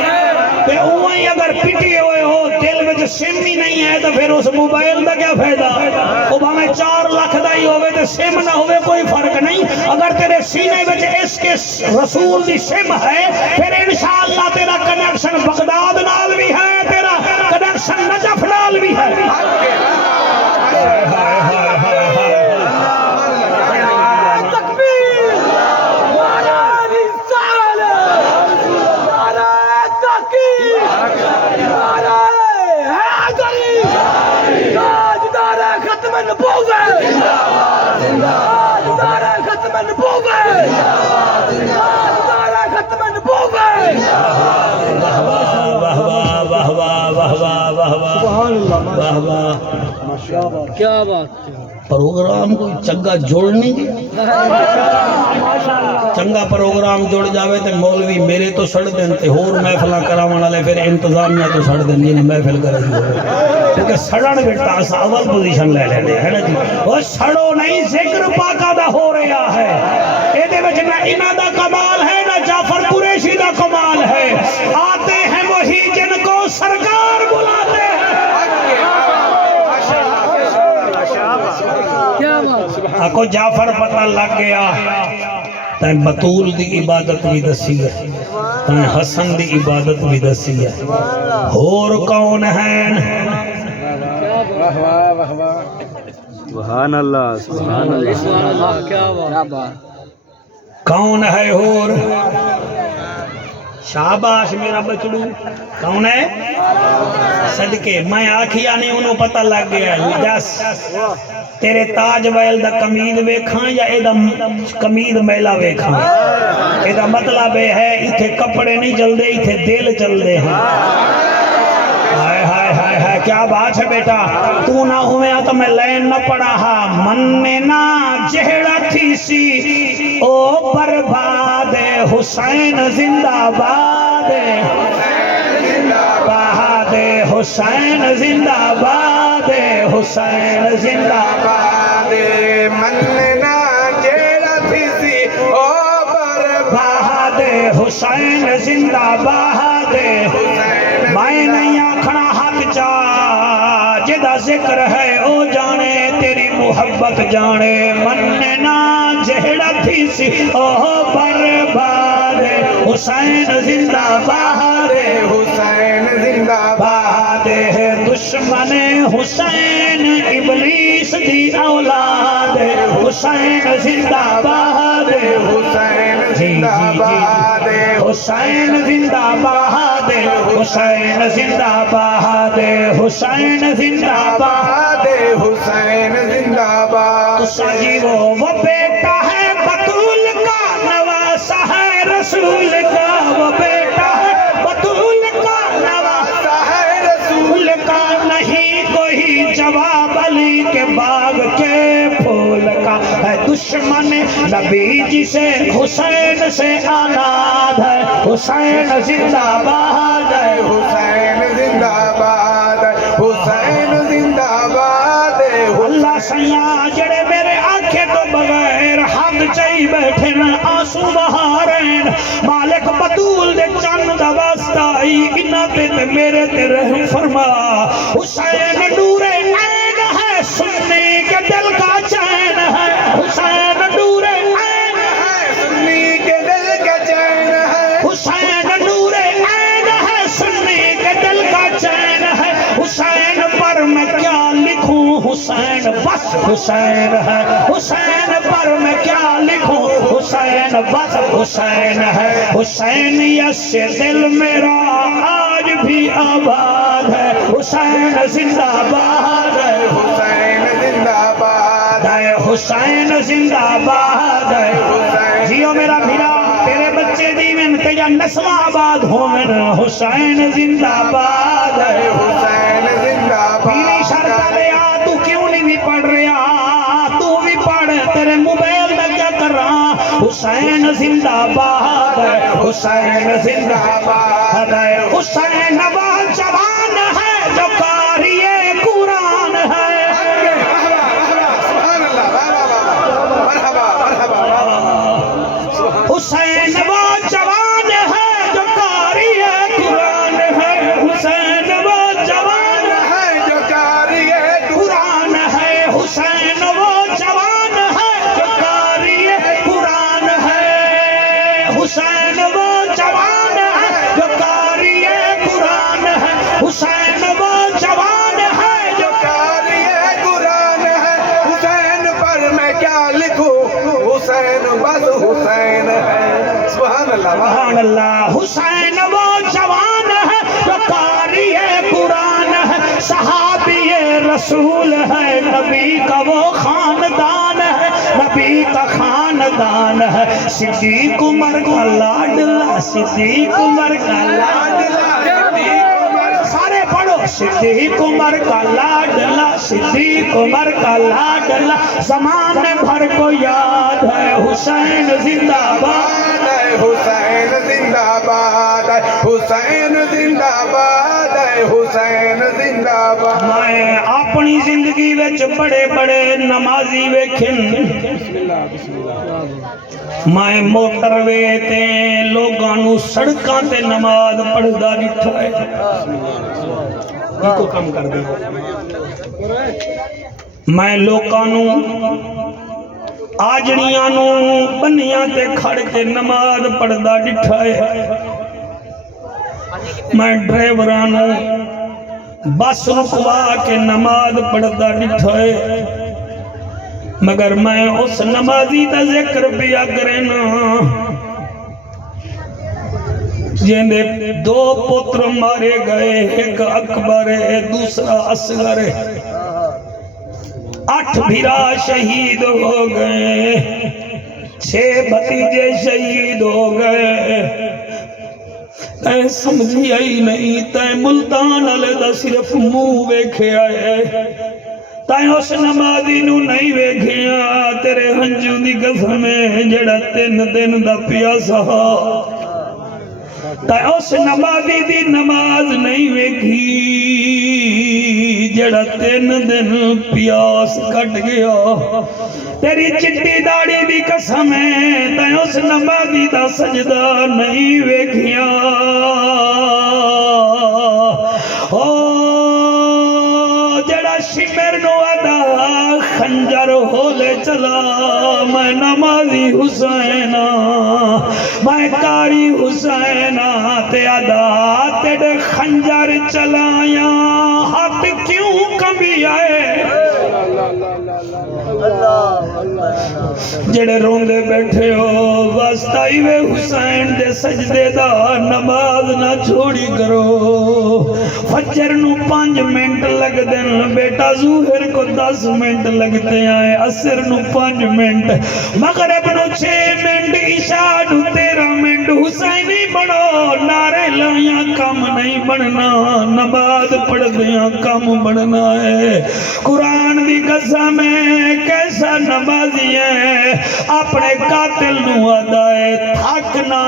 تے اوہی اگر پٹی ہوئے ہو دل وچ سم ہی نہیں ہے تو پھر اس موبائل دا کیا فائدہ؟ وہ بھاویں 4 لاکھ دا ہی ہوئے تے سم نہ ہوئے کوئی فرق نہیں، اگر تیرے سینے وچ اس کے رسول دی سم ہے پھر انشاءاللہ تیرا کنیکشن بغداد نال بھی ہے، تیرا کنیکشن نجف نال بھی ہے۔ کیا بات، پروگرام کوئی چنگا جوڑ نہیں گیا، چنگا پروگرام جوڑ جاوے تے مولوی میرے تو سڑ دیں تے ہور محفلہ کراون والے پھر انتظامیہ تو سڑ دیں یہ محفل کر رہی ہوئے، کیونکہ سڑن بیٹا اس اول پوزیشن لے لینے ہے نا جی، وہ سڑو نہیں ذکر پاکہ دا ہو رہا ہے، ایدے وچ نہ انہ دا کمال ہے نہ جعفر قریشی دا کمال ہے، آتے ہیں وہی جن کو سرکار بلاتے ہیں۔ آکو جعفر پتہ لگ گیا تائیں بطول دی عبادت بھی دسی ہے، تائیں حسن دی عبادت بھی دسی ہے، اور کون ہیں؟ سبحان اللہ، سبحان اللہ، کیا بات، کون ہے اور؟ شاباش میرا بچڑو، کون ہے؟ صدقے میں آکھیا نہیں انہوں پتہ لگ گیا، دس تیرے تاج ویل دا کمید ویکھاں یا اے دا کمید میلا ویکھاں؟ اے دا مطلب ہے اتھے کپڑے نہیں چل دے اتھے دل چل دے ہیں۔ ہائے ہائے ہائے ہائے کیا بات ہے بیٹا، تو نہ ہوئے تو میں لین نہ پڑا ہا، من میں نہ جہڑا تھی سی او برباد حسین زندہ باد، بہاد حسین زندہ باد، حسین زندہ باد، من نہ جیڑا تھی سی او بہاد حسین زندہ باد، میں نہیں آکھنا حق چاہ جدہ ذکر ہے او جانے تیری محبت جانے، من نہ جہڑا تھی سی او برباد حسین زندہ باد، حسین زندہ باد دشمن حسین ابلیس دی اولاد، حسین زندہ باد، حسین زندہ باد، حسین زندہ باد، حسین زندہ باد، حسین زندہ باد، حسین زندہ باد، تو ساجی وہ بیٹا ہے بطول کا، نواسا ہے رسول کا، وہ بیٹا ہے بطول کا، نواسا ہے رسول کا، نہیں کوئی جواب علی کے باغ کے پھول کا، ہے دشمن نبی جسے حسین سے آلاد ہے، حسین زندہ باد ہے، حسین زندہ باد، حسین زندہ باد، اللہ سیاں جڑے میرے آنکھیں تو بغیر حق چاہی بیٹھے میں آنسو بہارین، مالک بطول دے چند دا واسطہ انہ تے میرے تے رحم فرما، حسین نور عین ہے سنی کے دل کا چین ہے، حسین نور عین ہے سنی کے دل کا چین ہے، حسین نور عین ہے سنی کے دل کا چین ہے، حسین پر میں کیا لکھوں حسین بس حسین ہے، حسین پر میں کیا لکھوں حسین بس حسین ہے، حسین یس دل میرا آج بھی آباد ہے، حسین زندہ باد ہے، حسین زندہ باد، حسین زندہ باد ہے، جیو میرا بھیرا تیرے بچے دیویں تیجا نسل آباد ہومن، حسین زندہ باد ہے، حسین زندہ پیلی باد، شرطہ دیا تو کیوں نہیں بھی پڑھ رہا، تو بھی پڑھ تیرے موبائل میں کیا کر رہا، حسین زندہ باد ہے، حسین زندہ باد ہے، حسین وہ جوان ہے جو قاری قرآن ہے، سبحان اللہ، مرحبا مرحبا، حسین وہ جوان ہے جو قاری قرآن ہے، حسین وہ جوان ہے جو کاری سبحان اللہ. حسین وہ جوان ہے جو قاری قرآن ہے, صحابی رسول ہے, نبی کا وہ خاندان ہے, نبی کا خاندان ہے. صدیق عمر کا لاڈلا, صدیق عمر کا لاڈلا, سارے پڑھو. صدیق عمر کا لاڈلا, صدیق عمر کا لاڈلا, زمانے بھر کو یاد ہے حسین زندہ باد ہے, حسین زندہ باد ہے, حسین زندہ باد ہے, حسین زندہ باد. میں اپنی زندگی وچ بڑے بڑے نمازی ویکھن, میں موٹر وے تے لوگاں نو سڑکاں تے نماز پڑھدا ڈٹھا ہے. کو کم کر دے. میں لوکاں نو آجڑیاں نو بنیاں تے کھڑ کے نماز پڑھدا ڈٹھا ہے. میں ڈرائیوراں نو بس رکوا کے نماز پڑھدا ڈٹھا ہے. مگر میں اس نمازی دا ذکر پیا کرنا جیندے دو پتر مارے گئے, ایک اکبر ہے دوسرا اصغر ہے. 8 بھیرا شہید ہو گئے, 6 بھتیجے شہید ہو گئے. اے سمجھی آئی نہیں, تے ملتان والے دا صرف منہ ویکھے آئے, تائیں اس نمازی نو نہیں ویکھیا. تیرے ہنجو دی قسم ہے جڑا 3 دن دا پیاسا, تائیں اس نمازی دی نماز نہیں ویکھی جڑا 3 دن پیاس کٹ گیا. تیری چٹی داڑھی دی قسم ہے, تائیں اس نمازی دا سجدہ نہیں ویکھیا. جڑا شمر نو ادا خنجر ہولے چلا, میں نمازی حسین, میں کاری حسین, تے ادا تیرے خنجر چلایا, ہاتھ کیوں کبھی آئے. جڑے روندے بیٹھے ہو واسطائی وے حسین دے سجدے دا, نماز نہ چھوڑی کرو. فجر نو 5 منٹ لگ دن بیٹا, ظہر کو 10 منٹ لگتے آئے, عصر نو 5 منٹ, مغرب نو 6 منٹ, عشاء نو 13 منٹ. حسینی بڑھو نعرے لائیاں کم نہیں بڑھنا, نماز پڑھ دیاں کم بڑھنا ہے. قرآن دی قسم ہے کیسا نمازی ہے, اپنے قاتل نو آدائے تھاکنا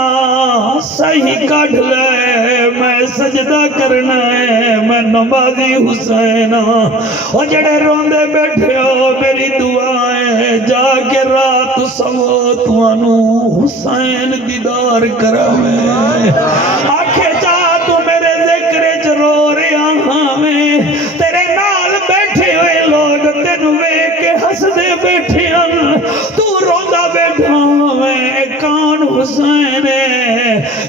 صحیح کاٹ لے, میں سجدہ کرنا ہے, میں نمازی حسین. اور جڑے روندے بیٹھے ہو میری دعائیں, جا کے رات سو توانو حسین دیدار کراوے. آنکھیں جا تو میرے ذکر چ رو رہا ہاں, میں تیرے نال بیٹھے ہوئے لوگ تینو ویکھ کے ہس دے بیٹھے ہیں, تو روندا بیٹھا میں کون حسین ہے.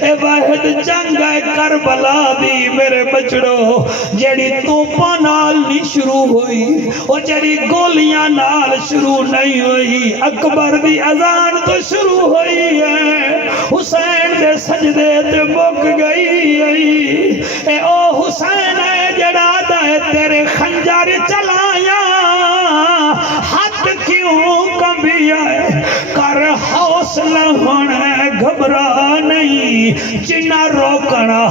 اے واحد جنگ ہے کربلا دی میرے بچڑو, جیڑی توپاں نال نہیں شروع ہوئی, اور جیڑی گولیاں نال شروع نہیں ہوئی. اکبر دی اذان تو شروع ہوئی ہے, حسین دے سجدے تے مک گئی ہے. اے او حسین ہے جڑا دے تیرے خنجر چلایا, ہاتھ کیوں کبھی آئے. کر حوصلہ ہونے گھبرا نہیں, جنہ روکنا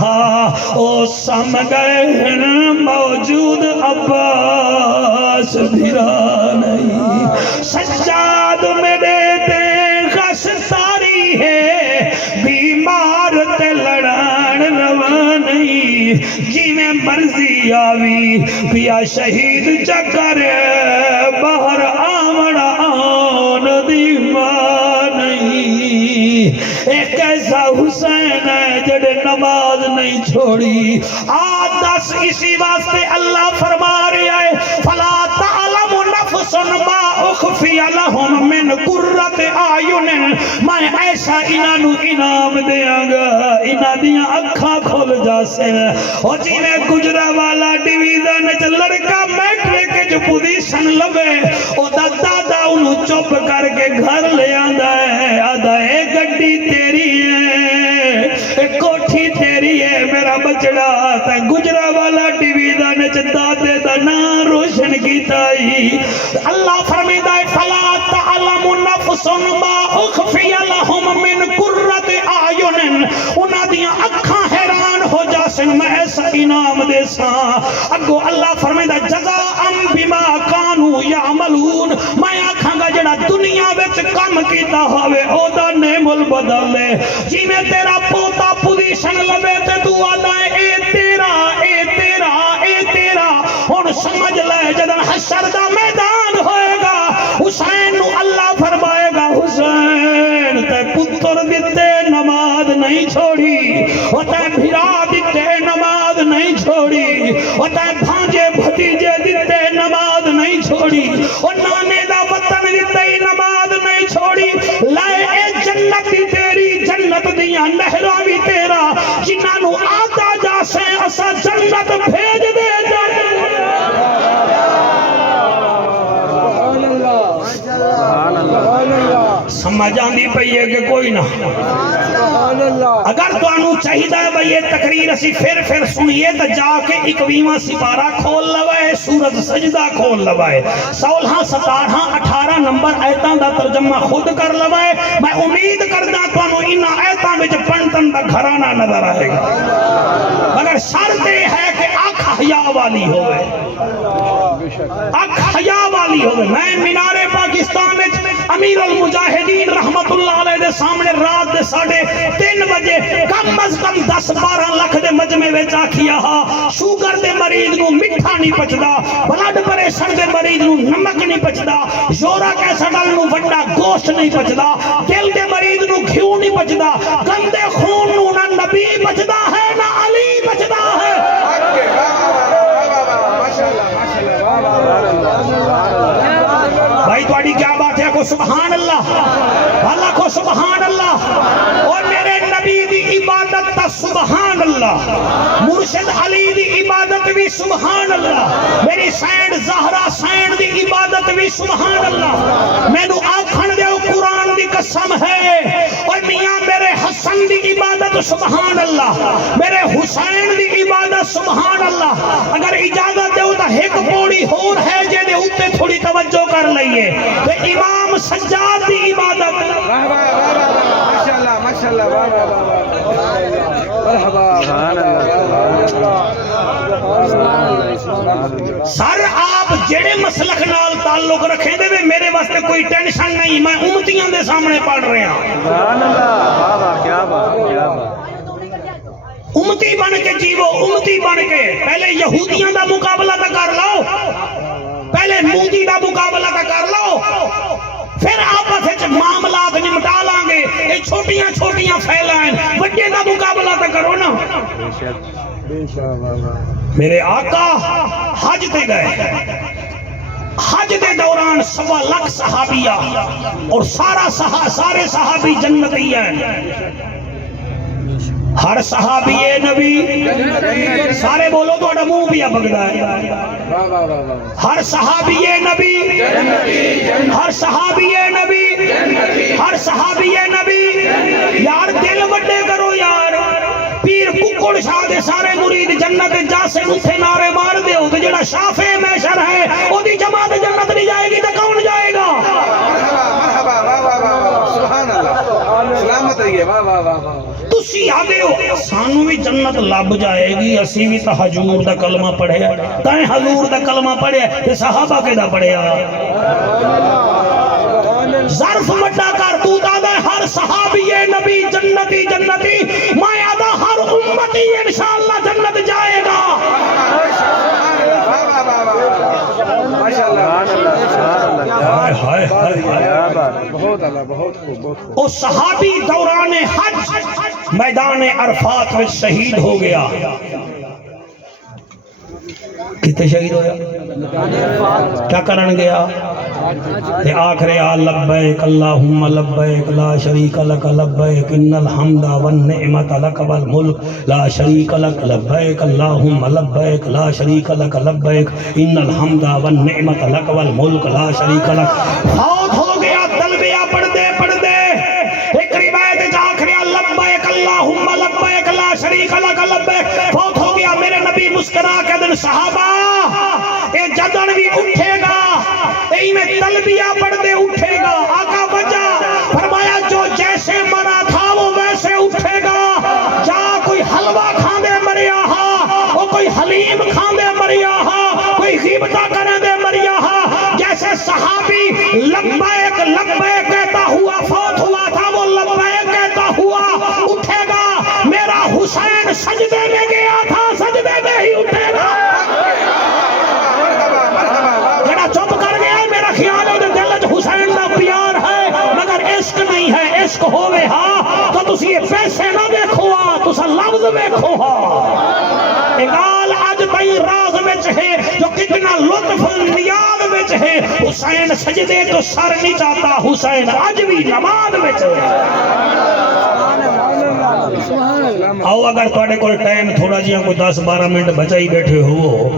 او سم گئے ہیں, موجود عباس بھرا نہیں. سجاد میرے تے غشتاری ہے, بیمار تے لڑان روا نہیں. جی میں مرضی آوی پیا شہید چکر, باہر آمڑا آن دی ماں نہیں. ایک ایسا حسین ہے جڑے نماز نہیں چھوڑی. آج 10 اسی واسطے اللہ فرما رہا ہے, فلا تعلم نفس ما اخفی لہم من قرۃ اعین, میں ایسا انہاں نو انعام دیاں گا, انہاں دیاں اکھاں کھل جاسن. اور جنہیں گجرا والا ڈویژن وچ لڑکا میٹرک وچ پوزیشن لوے, او دا دادا انہوں چپ کر کے گھر لے آندا ہے, آدھا اے گڈی تیری ہے, جڑا تے گجرا والا ٹی وی دا نچ دادے دا نام روشن کیتا ہی اللہ فرمیدا ہے فلا تعلم نفس ما اخفی لهم من قرۃ اعین انہاں دیاں اکھاں حیران ہو جاسن میں ایسا انعام دے ساں اگو اللہ فرمیدا جزاء بما کانوا یعملون میں آکھاں گا جڑا دنیا وچ کم کیتا ہوے او دا نعم البدل جی میں تیرا پوتا پوزیشن لوے تے تو آدا ہے اے تیرا اے تیرا اے تیرا ہن سمجھ لے جدن حشر دا میدان ہوئے گا حسین نو اللہ فرمائے گا حسین تے پتر دتے نماز نہیں چھوڑی او تے بھرا دتے نماز نہیں چھوڑی او تے بھانجے بھتیجے دتے نماز نہیں چھوڑی او نانے دا وطن دتے نماز نہیں چھوڑی لائے اے جنت تیری جنت دیاں نہراں بھی تیرا جنہاں نو آتا جا سے اسا جنت بھیج دے سمجھ آندی پئی ہے کہ کوئی نہ اگر تو انو چاہیدہ ہے بھئی یہ تقریر اسی پھر سنیے تو جا کے 21واں سپارہ کھول لوائے سورت سجدہ کھول لوائے 16 17 18 نمبر آیتاں دا ترجمہ خود کر لوائے میں امید کردا تو انو انہاں آیتاں وچ پنتن دا گھرانہ نظر آئے گا مگر شرط یہ ہے کہ آنکھ حیا والی ہوئے آنکھ حیا والی ہوئے میں مینار پاکستان وچ امیر المجاہدین رحمت اللہ علیہ دے سامنے رات دے 3:30 بجے کم از کم 10-12 لاکھ دے مجمع وچ آکھیا ہا شوگر دے مریض نو میٹھا نہیں پچدا بلڈ پریشر دے مریض نو نمک نہیں پچدا یورک ایسڈ نو وڈا گوشت نہیں پچدا دل دے مریض نو گھیو نہیں پچدا گندے خون نو نہ نبی بچدا ہے نہ علی بچدا ہے بھائی تواڈی کیا بات ہے کو سبحان اللہ اللہ کو سبحان اللہ اور میرے نبی دی عبادت تا سبحان اللہ مرشد علی دی عبادت بھی سبحان اللہ میری سینڈ زہرا سینڈ دی عبادت بھی سبحان اللہ میں نو آکھن دیو قرآن دی قسم ہے اور میاں میرے حسن دی عبادت سبحان اللہ میرے حسین دی عبادت سبحان اللہ اگر اجازت دیو تا ایک پوڑی ہور ہے جے دے اوتے تھوڑی توجہ کر لئیے تو امام سجاد دی عبادت ماشاءاللہ سر آپ جڑے مسلک نال تعلق رکھیں دے میرے واسطے کوئی ٹینشن نہیں میں امتیاں دے سامنے پڑھ رہے ہیں امتی بن کے جیو امتی بن کے پہلے یہودیاں دا مقابلہ تا کر لو پہلے مودی دا مقابلہ تا کر لو پھر آپس وچ معاملات نمٹا لیں گے یہ چھوٹیاں چھوٹیاں پھیلائیں بڑے دا مقابلہ تا کرو نا میرے آقا حج تے گئے حج دے دوران 1.25 لاکھ صحابیہ اور سارے صحابی جنتی ہیں ہر صحابی نبی سارے بولو تو اڈا منہ بھی بگدا ہے ہر صحابی نبی ہر صحابی نبی ہر صحابی نبی یار دل وڈے کرو یار پیر ککڑ شاہ دے سارے مرید جنت جا سے اتھے نعرے مار دے ہو تو جڑا شافع محشر ہے او دی جماعت جنت نہیں جائے گی تو کون جائے گا سبحان اللہ سلامت رہیے واہ واہ واہ تسی آدھے ہو سانو بھی جنت لب جائے گی اسی بھی تا حضور دا کلمہ پڑھے تائیں حضور دا کلمہ پڑھے تے صحابہ کے دا پڑھے ظرف مٹا کر تو دادا ہر صحابی نبی جنتی جنتی میں آدھا ہر امتی انشاءاللہ جنت جائے گا او صحابی دوران حج میدان عرفات میں شہید ہو گیا کتے شہید ہویا کیا کرن گیا تے آخرے لبیک اللہم لبیک لا شریک لک لبیک ان الحمد والنعمت لک والملک لا شریک لک لبیک اللہم لبیک لا شریک لک لبیک ان الحمد والنعمت لک والملک لا شریک لک فوت ہو گیا تلبیہ پڑھ دے ایک روایت آخرے لبیک اللہم لبیک لا شریک لک لبیک فوت مسکرا کے دن صحابہ اے جدن بھی اٹھے گا اے میں تلبیہ پڑھ دے اٹھے گا آقا بجا فرمایا جو جیسے مرا تھا وہ ویسے اٹھے گا جا کوئی حلوہ کھاندے مریا ہا وہ کوئی حلیم کھاندے مریا ہا کوئی غیبتہ کرنے دے مریا ہا جیسے صحابی لبیک لبیک کہتا ہوا فوت ہوا تھا وہ لبیک کہتا ہوا اٹھے گا میرا حسین سجدے میں گیا تھا سجدے میں ہی اٹھے گا جڑا چپ کر گیا میرا خیال ہے دل وچ حسین دا پیار ہے مگر عشق نہیں ہے عشق ہوے ہاں تو تسی یہ پیسے نہ دیکھو ہاں تسا لفظ دیکھو ہاں اقال اج تئی راز وچ ہے جو کتنا لطف نیاز وچ ہے حسین سجدے تو سر نہیں چاہتا حسین اج بھی نماز وچ آؤ اگر تھوڑے کوئی ٹائم تھوڑا جہاں کوئی 10-12 منٹ بچائی بیٹھے ہو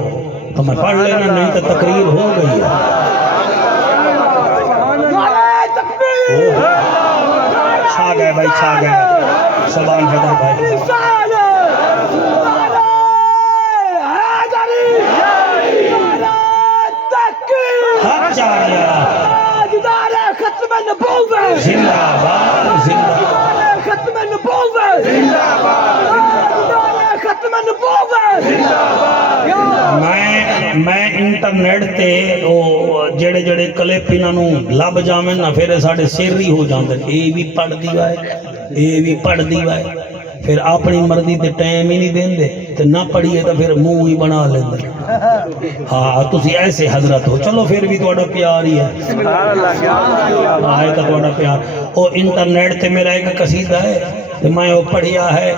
تو میں پڑھ لینا نہیں تو تقریر ہو گئی ہے چھا گئے بھائی چھا گئے سبحان حیدر بھائی حق جاریا زندہ باد زندہ ختم نبوت زندہ باد ختم نبوت زندہ باد میں انٹرنیٹ تے جڑے جڑے کلپ انہوں لب جاویں نہ پھر ساڑھے سیری ہو جاندے اے بھی پڑھ دیوا ہے اے بھی پڑھ دیوا ہے پھر اپنی مرضی تے ٹائم ہی نہیں دین دے تے نہ پڑھیے تو پھر منہ ہی بنا لیندے ہاں تسی ایسے حضرت ہو چلو پھر بھی تہاڈا پیار ہی ہے آئے تو تہاڈا پیار او انٹرنیٹ تے میرا ایک قصیدہ ہے تے میں وہ پڑھیا ہے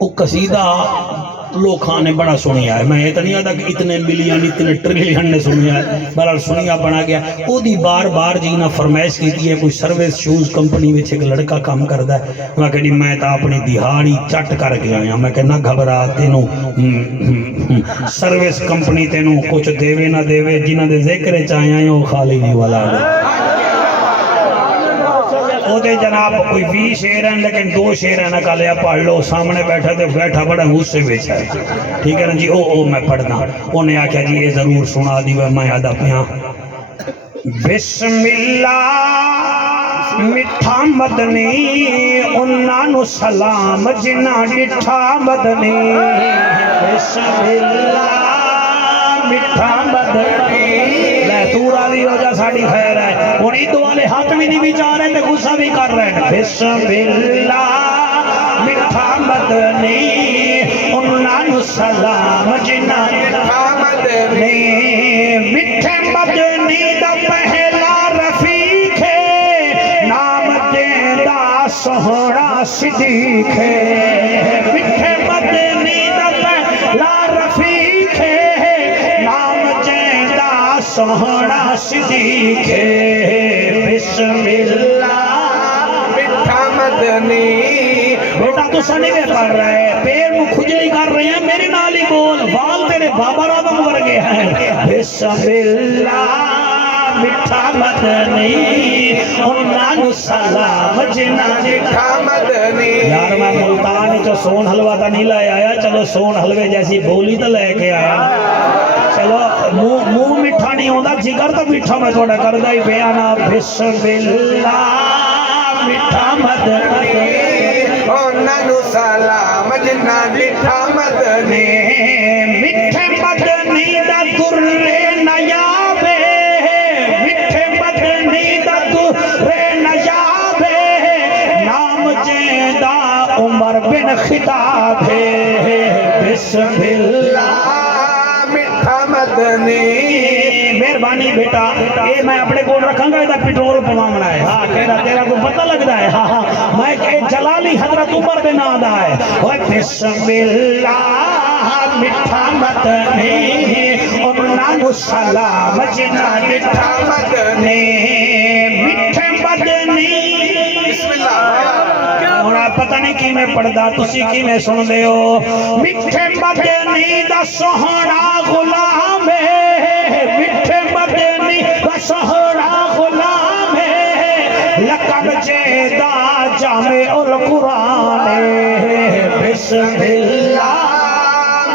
وہ قصیدہ لوکھاں نے بڑا سنیا ہے میں یہ تو نہیں آتا کہ اتنے ملین اتنے ٹریلین نے سنیا ہے بہرحال سنیا بنا گیا وہ دی بار بار جینا فرمائش کی ہے کوئی سروس شوز کمپنی وچ ایک لڑکا کام کردا ہے میں کہ میں تا اپنی دہاڑی چٹ کر کے آیا میں کہ نہ گھبرا تینوں سروس کمپنی تینوں کچھ دیوے نہ دیوے جنہاں دے ذکر چاہیاں ہیں وہ خالی نہیں والا او دے جناب کوئی 20 شعر ہیں لیکن 2 شعر ہیں نہ لیا پڑھ لو سامنے بیٹھا تے بیٹھا بڑا غصے وچ ہے ٹھیک ہے نا جی او میں پڑھنا انہیں آکھیا جی یہ ضرور سنا دی میں ادا پیاں بسم اللہ مٹھا مدنی انہاں نو سلام جنہاں ڈٹھا مدنی بسم اللہ مٹھا مدنی لے تو راضی ہو جا ساڑی خیر ہے اور عیدو والے ہاتھ میں نہیں بیچار رہے تھے غصہ بھی کر رہے ہیں بسم اللہ مٹھا مدنی انہاں نو سلام جنہاں مٹھا مدنی مٹھے مدنی دا پہلا رفیق ہے نام دیندہ سہرا صدیق ہے مٹھے مدنی دا پہلا رفیق ہے سہرا صدیق ہے بسم اللہ مٹھا مدنی بیٹا تو سنی میں پڑھ رہے ہیں پیر میں کھجلی کر رہے ہیں میرے نالی بول وال تیرے بابا رادم ورگے ہیں بسم اللہ مٹھا مدنی انہاں نو سلام جنہاں مٹھا مدنی یار میں ملتان جو سون حلوہ تا نہیں لائے آیا چلو سون حلوے جیسی بولی تا لے کے آیا چلو منہ میٹھا نہیں ہوتا جگر تو میٹھا میں تھوڑا کردہ ہی بیانا بسم اللہ میٹھا مدنی انہاں نو سلام جنہاں میٹھا مدنی میٹھے مدنی دا درے نیابے میٹھے مدنی دا درے نیابے نام جیدہ عمر بن خطاب ہے بسم اللہ مدنی مہربانی بیٹا یہ میں اپنے کول رکھاں گا یہ پیٹرول پوامنا ہے ہاں تیرا کو پتہ لگتا ہے ہاں میں کہ جلالی حضرت عمر بن آدھا ہے اوہ بسم اللہ مٹھا مدنی انہاں نو سلام جنہاں مٹھا مدنی مٹھے مدنی بسم اللہ پتہ نہیں کی میں پڑھدا تسی کی میں سن دے ہو مٹھے مدنی دا سہرا غلام ہے مٹھے مدنی دا سہرا غلام ہے لقب جیدہ جامع القرآن ہے بسم اللہ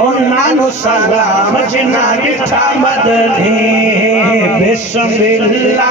ਉਹਨਾਂ ਨੂੰ ਸਲਾਮ ਜਿਨ੍ਹਾਂ ਮਿੱਠਾ ਮਦਨੀ ਬਿਸਮਿਲ੍ਲਾ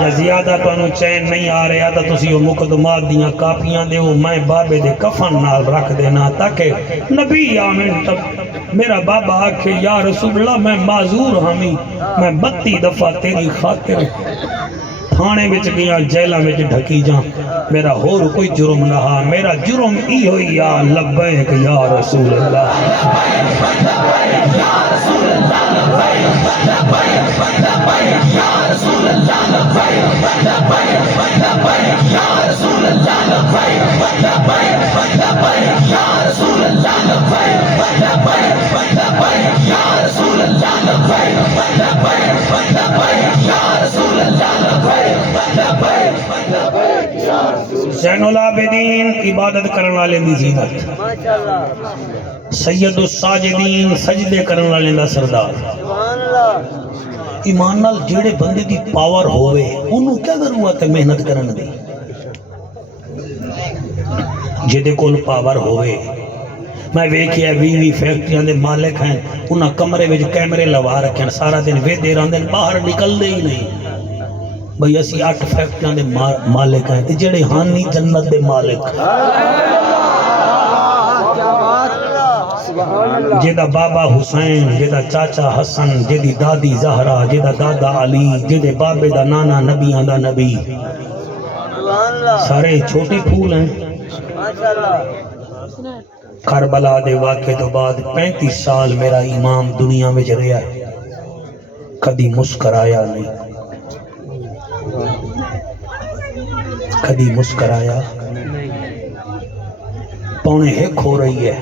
یا زیادہ تانوں چین نہیں آ رہا تو تسی وہ مقدمات دیاں کاپیاں دے وہ میں بابے دے کفن نال رکھ دینا تاکہ نبی آمین تب میرا بابا آکھے یا رسول اللہ میں معذور ہمیں میں 32 دفعہ تیری خاطر تھانے وچ گیا جیلہ وچ ڈھکی جاں میرا ہور کوئی جرم نہ ہا میرا جرم ای ہوئی یا لبیک یا رسول اللہ زین العابدین عبادت کرنے والے دی زینت سید الساجدین سجدے کرنے والے دا سردار ایمان نال جیڑے بندے دی پاور ہوئے انہوں کیا ضرورت ہے محنت کرنے دی جیدے کول پاور ہوئے میں ویکھیا 20 فیکٹریاں دے مالک ہیں انہاں کمرے وچ کیمرے لوا رکھے ہیں سارا دن ویدے رہندے باہر نکل دے ہی نہیں بھئی اسی 8 فیکٹریاں دے مالک ہیں تے جڑے ہاں نہیں جنت دے مالک جیدہ بابا حسین جیدہ چاچا حسن جیدی دادی زہرا جیدہ دادا علی جیدے بابے دا نانا نبیاں دا نبی سارے چھوٹے پھول ہیں کربلا دے واقعے تو بعد 35 سال میرا امام دنیا میں رہا ہے کدی مسکرایا نہیں کدی مسکرایا پونے 1 ہو رہی ہے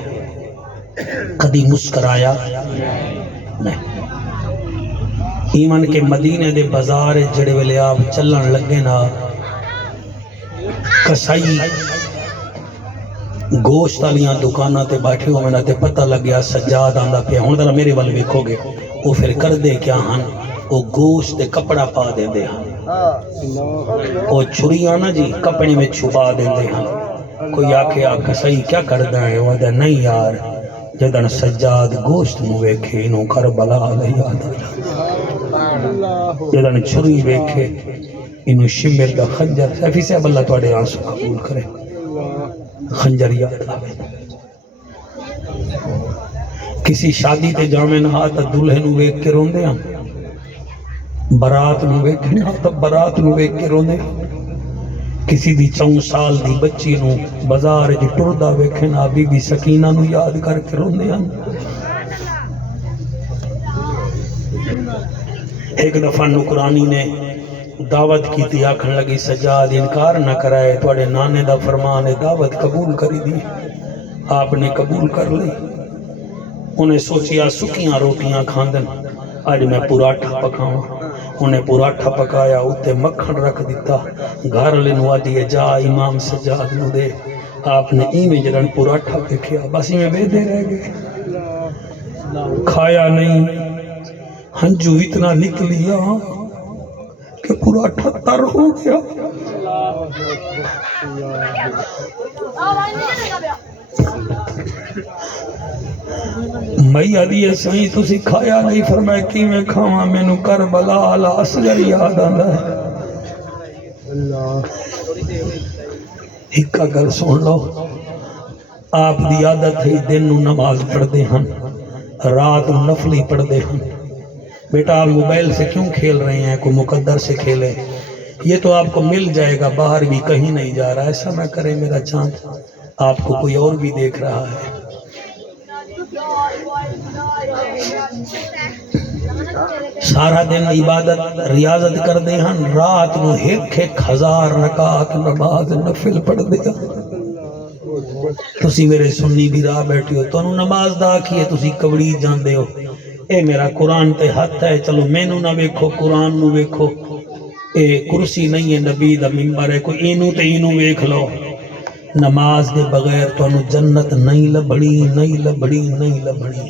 کدی مسکرایا نہیں ایمن کے مدینے دے بازار جڑے ویلے آپ چلن لگے نا کسائی گوشت والیاں دکاناں تے بیٹھے ہوئے نا تے پتہ لگیا سجاد آندا پیا ہن ذرا میرے ول ویکھو گے وہ پھر کر دے کیا ہن وہ گوشت تے کپڑا پا دیندے ہن وہ چھریاں نا جی کپڑے میں چھپا دیندے ہن کوئی آکھے آکھا صحیح کیا کردا ہے وہ دے نہیں یار جدن سجاد گوشت نو ویکھے انہوں کربلا دا یاد آیا جدن چھری ویکھے انہوں شمر دا خنجر سیفی صاحب اللہ تواڈے آنسو قبول کرے خنجر یاد آوے کسی شادی تے جامے نہ آتا دلہے نو ویکھ کے روندے ہم برات نو ویکھ نہ آتا برات نو ویکھ کے روندے کسی دی 4 سال دی بچی نو بازار جی ٹردا ویکھے نہ بی بی سکینہ نو یاد کر کے روندے ہم ایک دفعہ نکرانی نے دعوت کی تھی آکھن لگی سجاد انکار نہ کرائے توڑے نانے دا فرمان دعوت قبول کری دی آپ نے قبول کر لی انہیں سوچیا سکیاں روٹیاں کھاندن آج میں پراٹھا پکاؤں انہیں پراٹھا پکایا اتے مکھن رکھ دیتا گھر لنوا دیے جا امام سجاد نو دے آپ نے ایمیں جرن پراٹھا پکیا بس ایمیں بے دے رہ گئے کھایا نہیں ہنجو اتنا نکلیا کہ پراٹھا تر ہو گیا میں علی سائیں تسی کھایا نہیں فرمایا کی میں کھاواں مینوں کربلا علی اصغر یاد آندا ہے ایک گل سن لو آپ دی عادت ہے دن نو نماز پڑھدے ہن رات نو نفلی پڑھدے ہن بیٹا آپ موبائل سے کیوں کھیل رہے ہیں کوئی مقدر سے کھیلے یہ تو آپ کو مل جائے گا باہر بھی کہیں نہیں جا رہا ایسا نہ کرے میرا چاند آپ کو کوئی اور بھی دیکھ رہا ہے سارا دن عبادت ریاضت کر دے ہن رات نو 1000 رکعت نماز نفل پڑھ دے تسی میرے سنی بھی راہ بیٹھے ہو تو نماز دا کیے تسی کبڑی جان دے ہو اے میرا قرآن تے ہاتھ ہے چلو مینوں نہ ویکھو قرآن نو ویکھو اے کرسی نہیں ہے نبی دا منبر ہے کوئی اینو تے اینو ویکھ لو نماز دے بغیر تو انو جنت نہیں لبڑی نہیں لبڑی نہیں لبڑی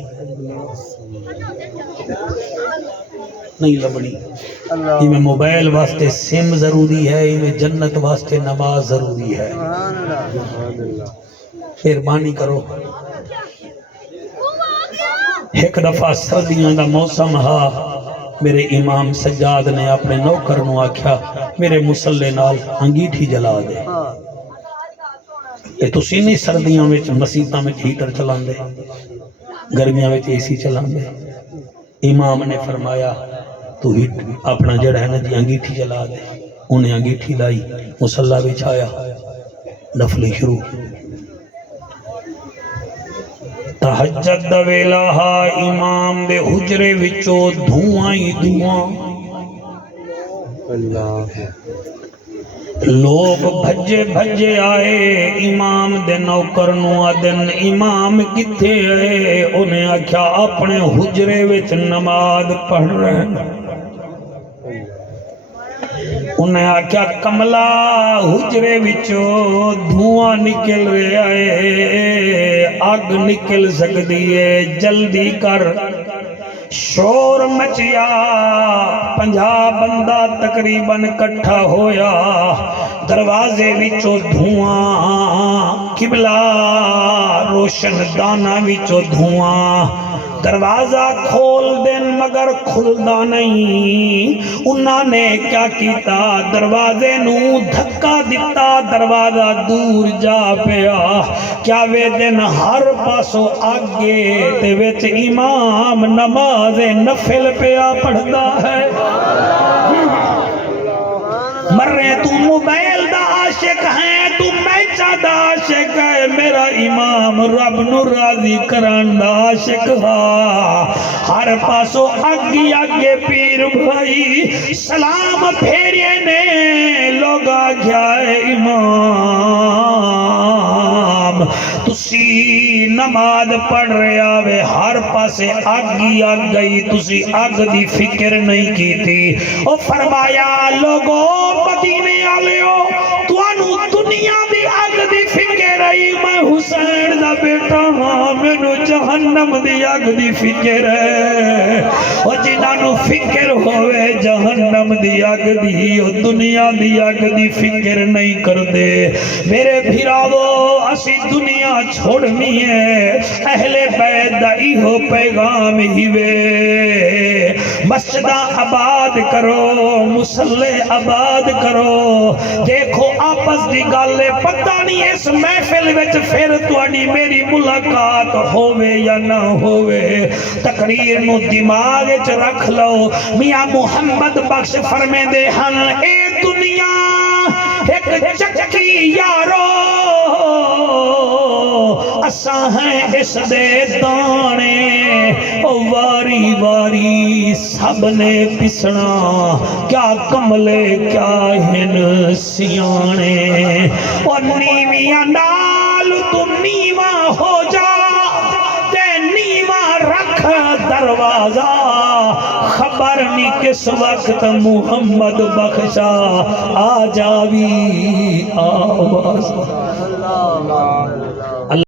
نہیں لبڑی یہ میں موبائل واسطے سم ضروری ہے یہ میں جنت واسطے نماز ضروری ہے مہربانی کرو ایک دفعہ سردیاں دا موسم ہا میرے امام سجاد نے اپنے نوکر نو آکھیا میرے مسلے نال انگیٹھی جلا دے. اے تسی نہیں سردیاں وچ مسیتاں وچ ہیٹر چلاندے، گرمیاں وچ اے سی چلاندے. امام نے فرمایا تو اپنا جڑا ہے نا جی انگیٹھی جلا دے. انہیں انگیٹھی لائی، مصلی بچھایا، نفل شروع. تہجد دا ویلا ہا، امام دے حجرے وچوں دھواں ہی دھواں. لوگ بھجے بھجے آئے، امام دے نوکر نو آدن امام کتھے آئے؟ انہیں آکھیا اپنے حجرے وچ نماز پڑھ رہے ہیں. انہیں آکھیا کملا حجرے وچوں دھواں نکل رہے آئے، اگ نکل سکتی ہے، جلدی کر. شور مچیا، 50 بندہ تقریباً کٹھا ہویا. دروازے وچوں دھواں، قبلہ روشن دانا وچوں دھواں. دروازہ کھول دین مگر کھلدا نہیں. انہاں نے کیا کیتا؟ دروازے نو دھکا دیتا، دروازہ دور جا پیا. کیا وے دن ہر پاسو آگے تے وچ امام نماز نفل پیا پڑھدا ہے. مرے تو موبائل دا عاشق ہے، تو میچا دا عاشق ہے، میرا امام رب نو راضی کران دا عاشق ہا. ہر پاسو آگی آگے پیر بھائی سلام پھیرے نے. لوگ آگیا ہے امام تسی نماز پڑھ رہے آوے، ہر پاسے آگی آگ گئی، تسی آگ دی فکر نہیں کی تھی. او فرمایا لوگوں مدینے آلیو توانو دنیا دی آگ دی فکر رہی، میں حسین دا بیٹا ہاں، میں نو جہنم دی آگ دی فکر ہے. او جنہاں نو فکر ہوئے جہنم دی آگ دی، او دنیا دی آگ دی فکر نہیں کر دے. میرے بھراوو اسی دنیا چھوڑنی ہے، اہل بیت دا ایہو پیغام ہی وے. مسجدہ آباد کرو، مسلے آباد کرو. دیکھو آپس دی گالے پتہ نہیں اس محفل وچ پھر تواڈی میری ملاقات ہووے یا نہ ہووے. تقریر نو دماغ وچ رکھ لو. میاں محمد بخش فرمیندے ہن اے دنیا ایک چکی یارو، اساں ہیں اس دے دانے، واری واری سب نے پسنا. کیا کملے کیا ہن سیانے. اور نیویاں نال تو نیواں ہو جا تے نیواں رکھ دروازہ. خبر نہیں کس وقت محمد بخشا آ جاوی آواز.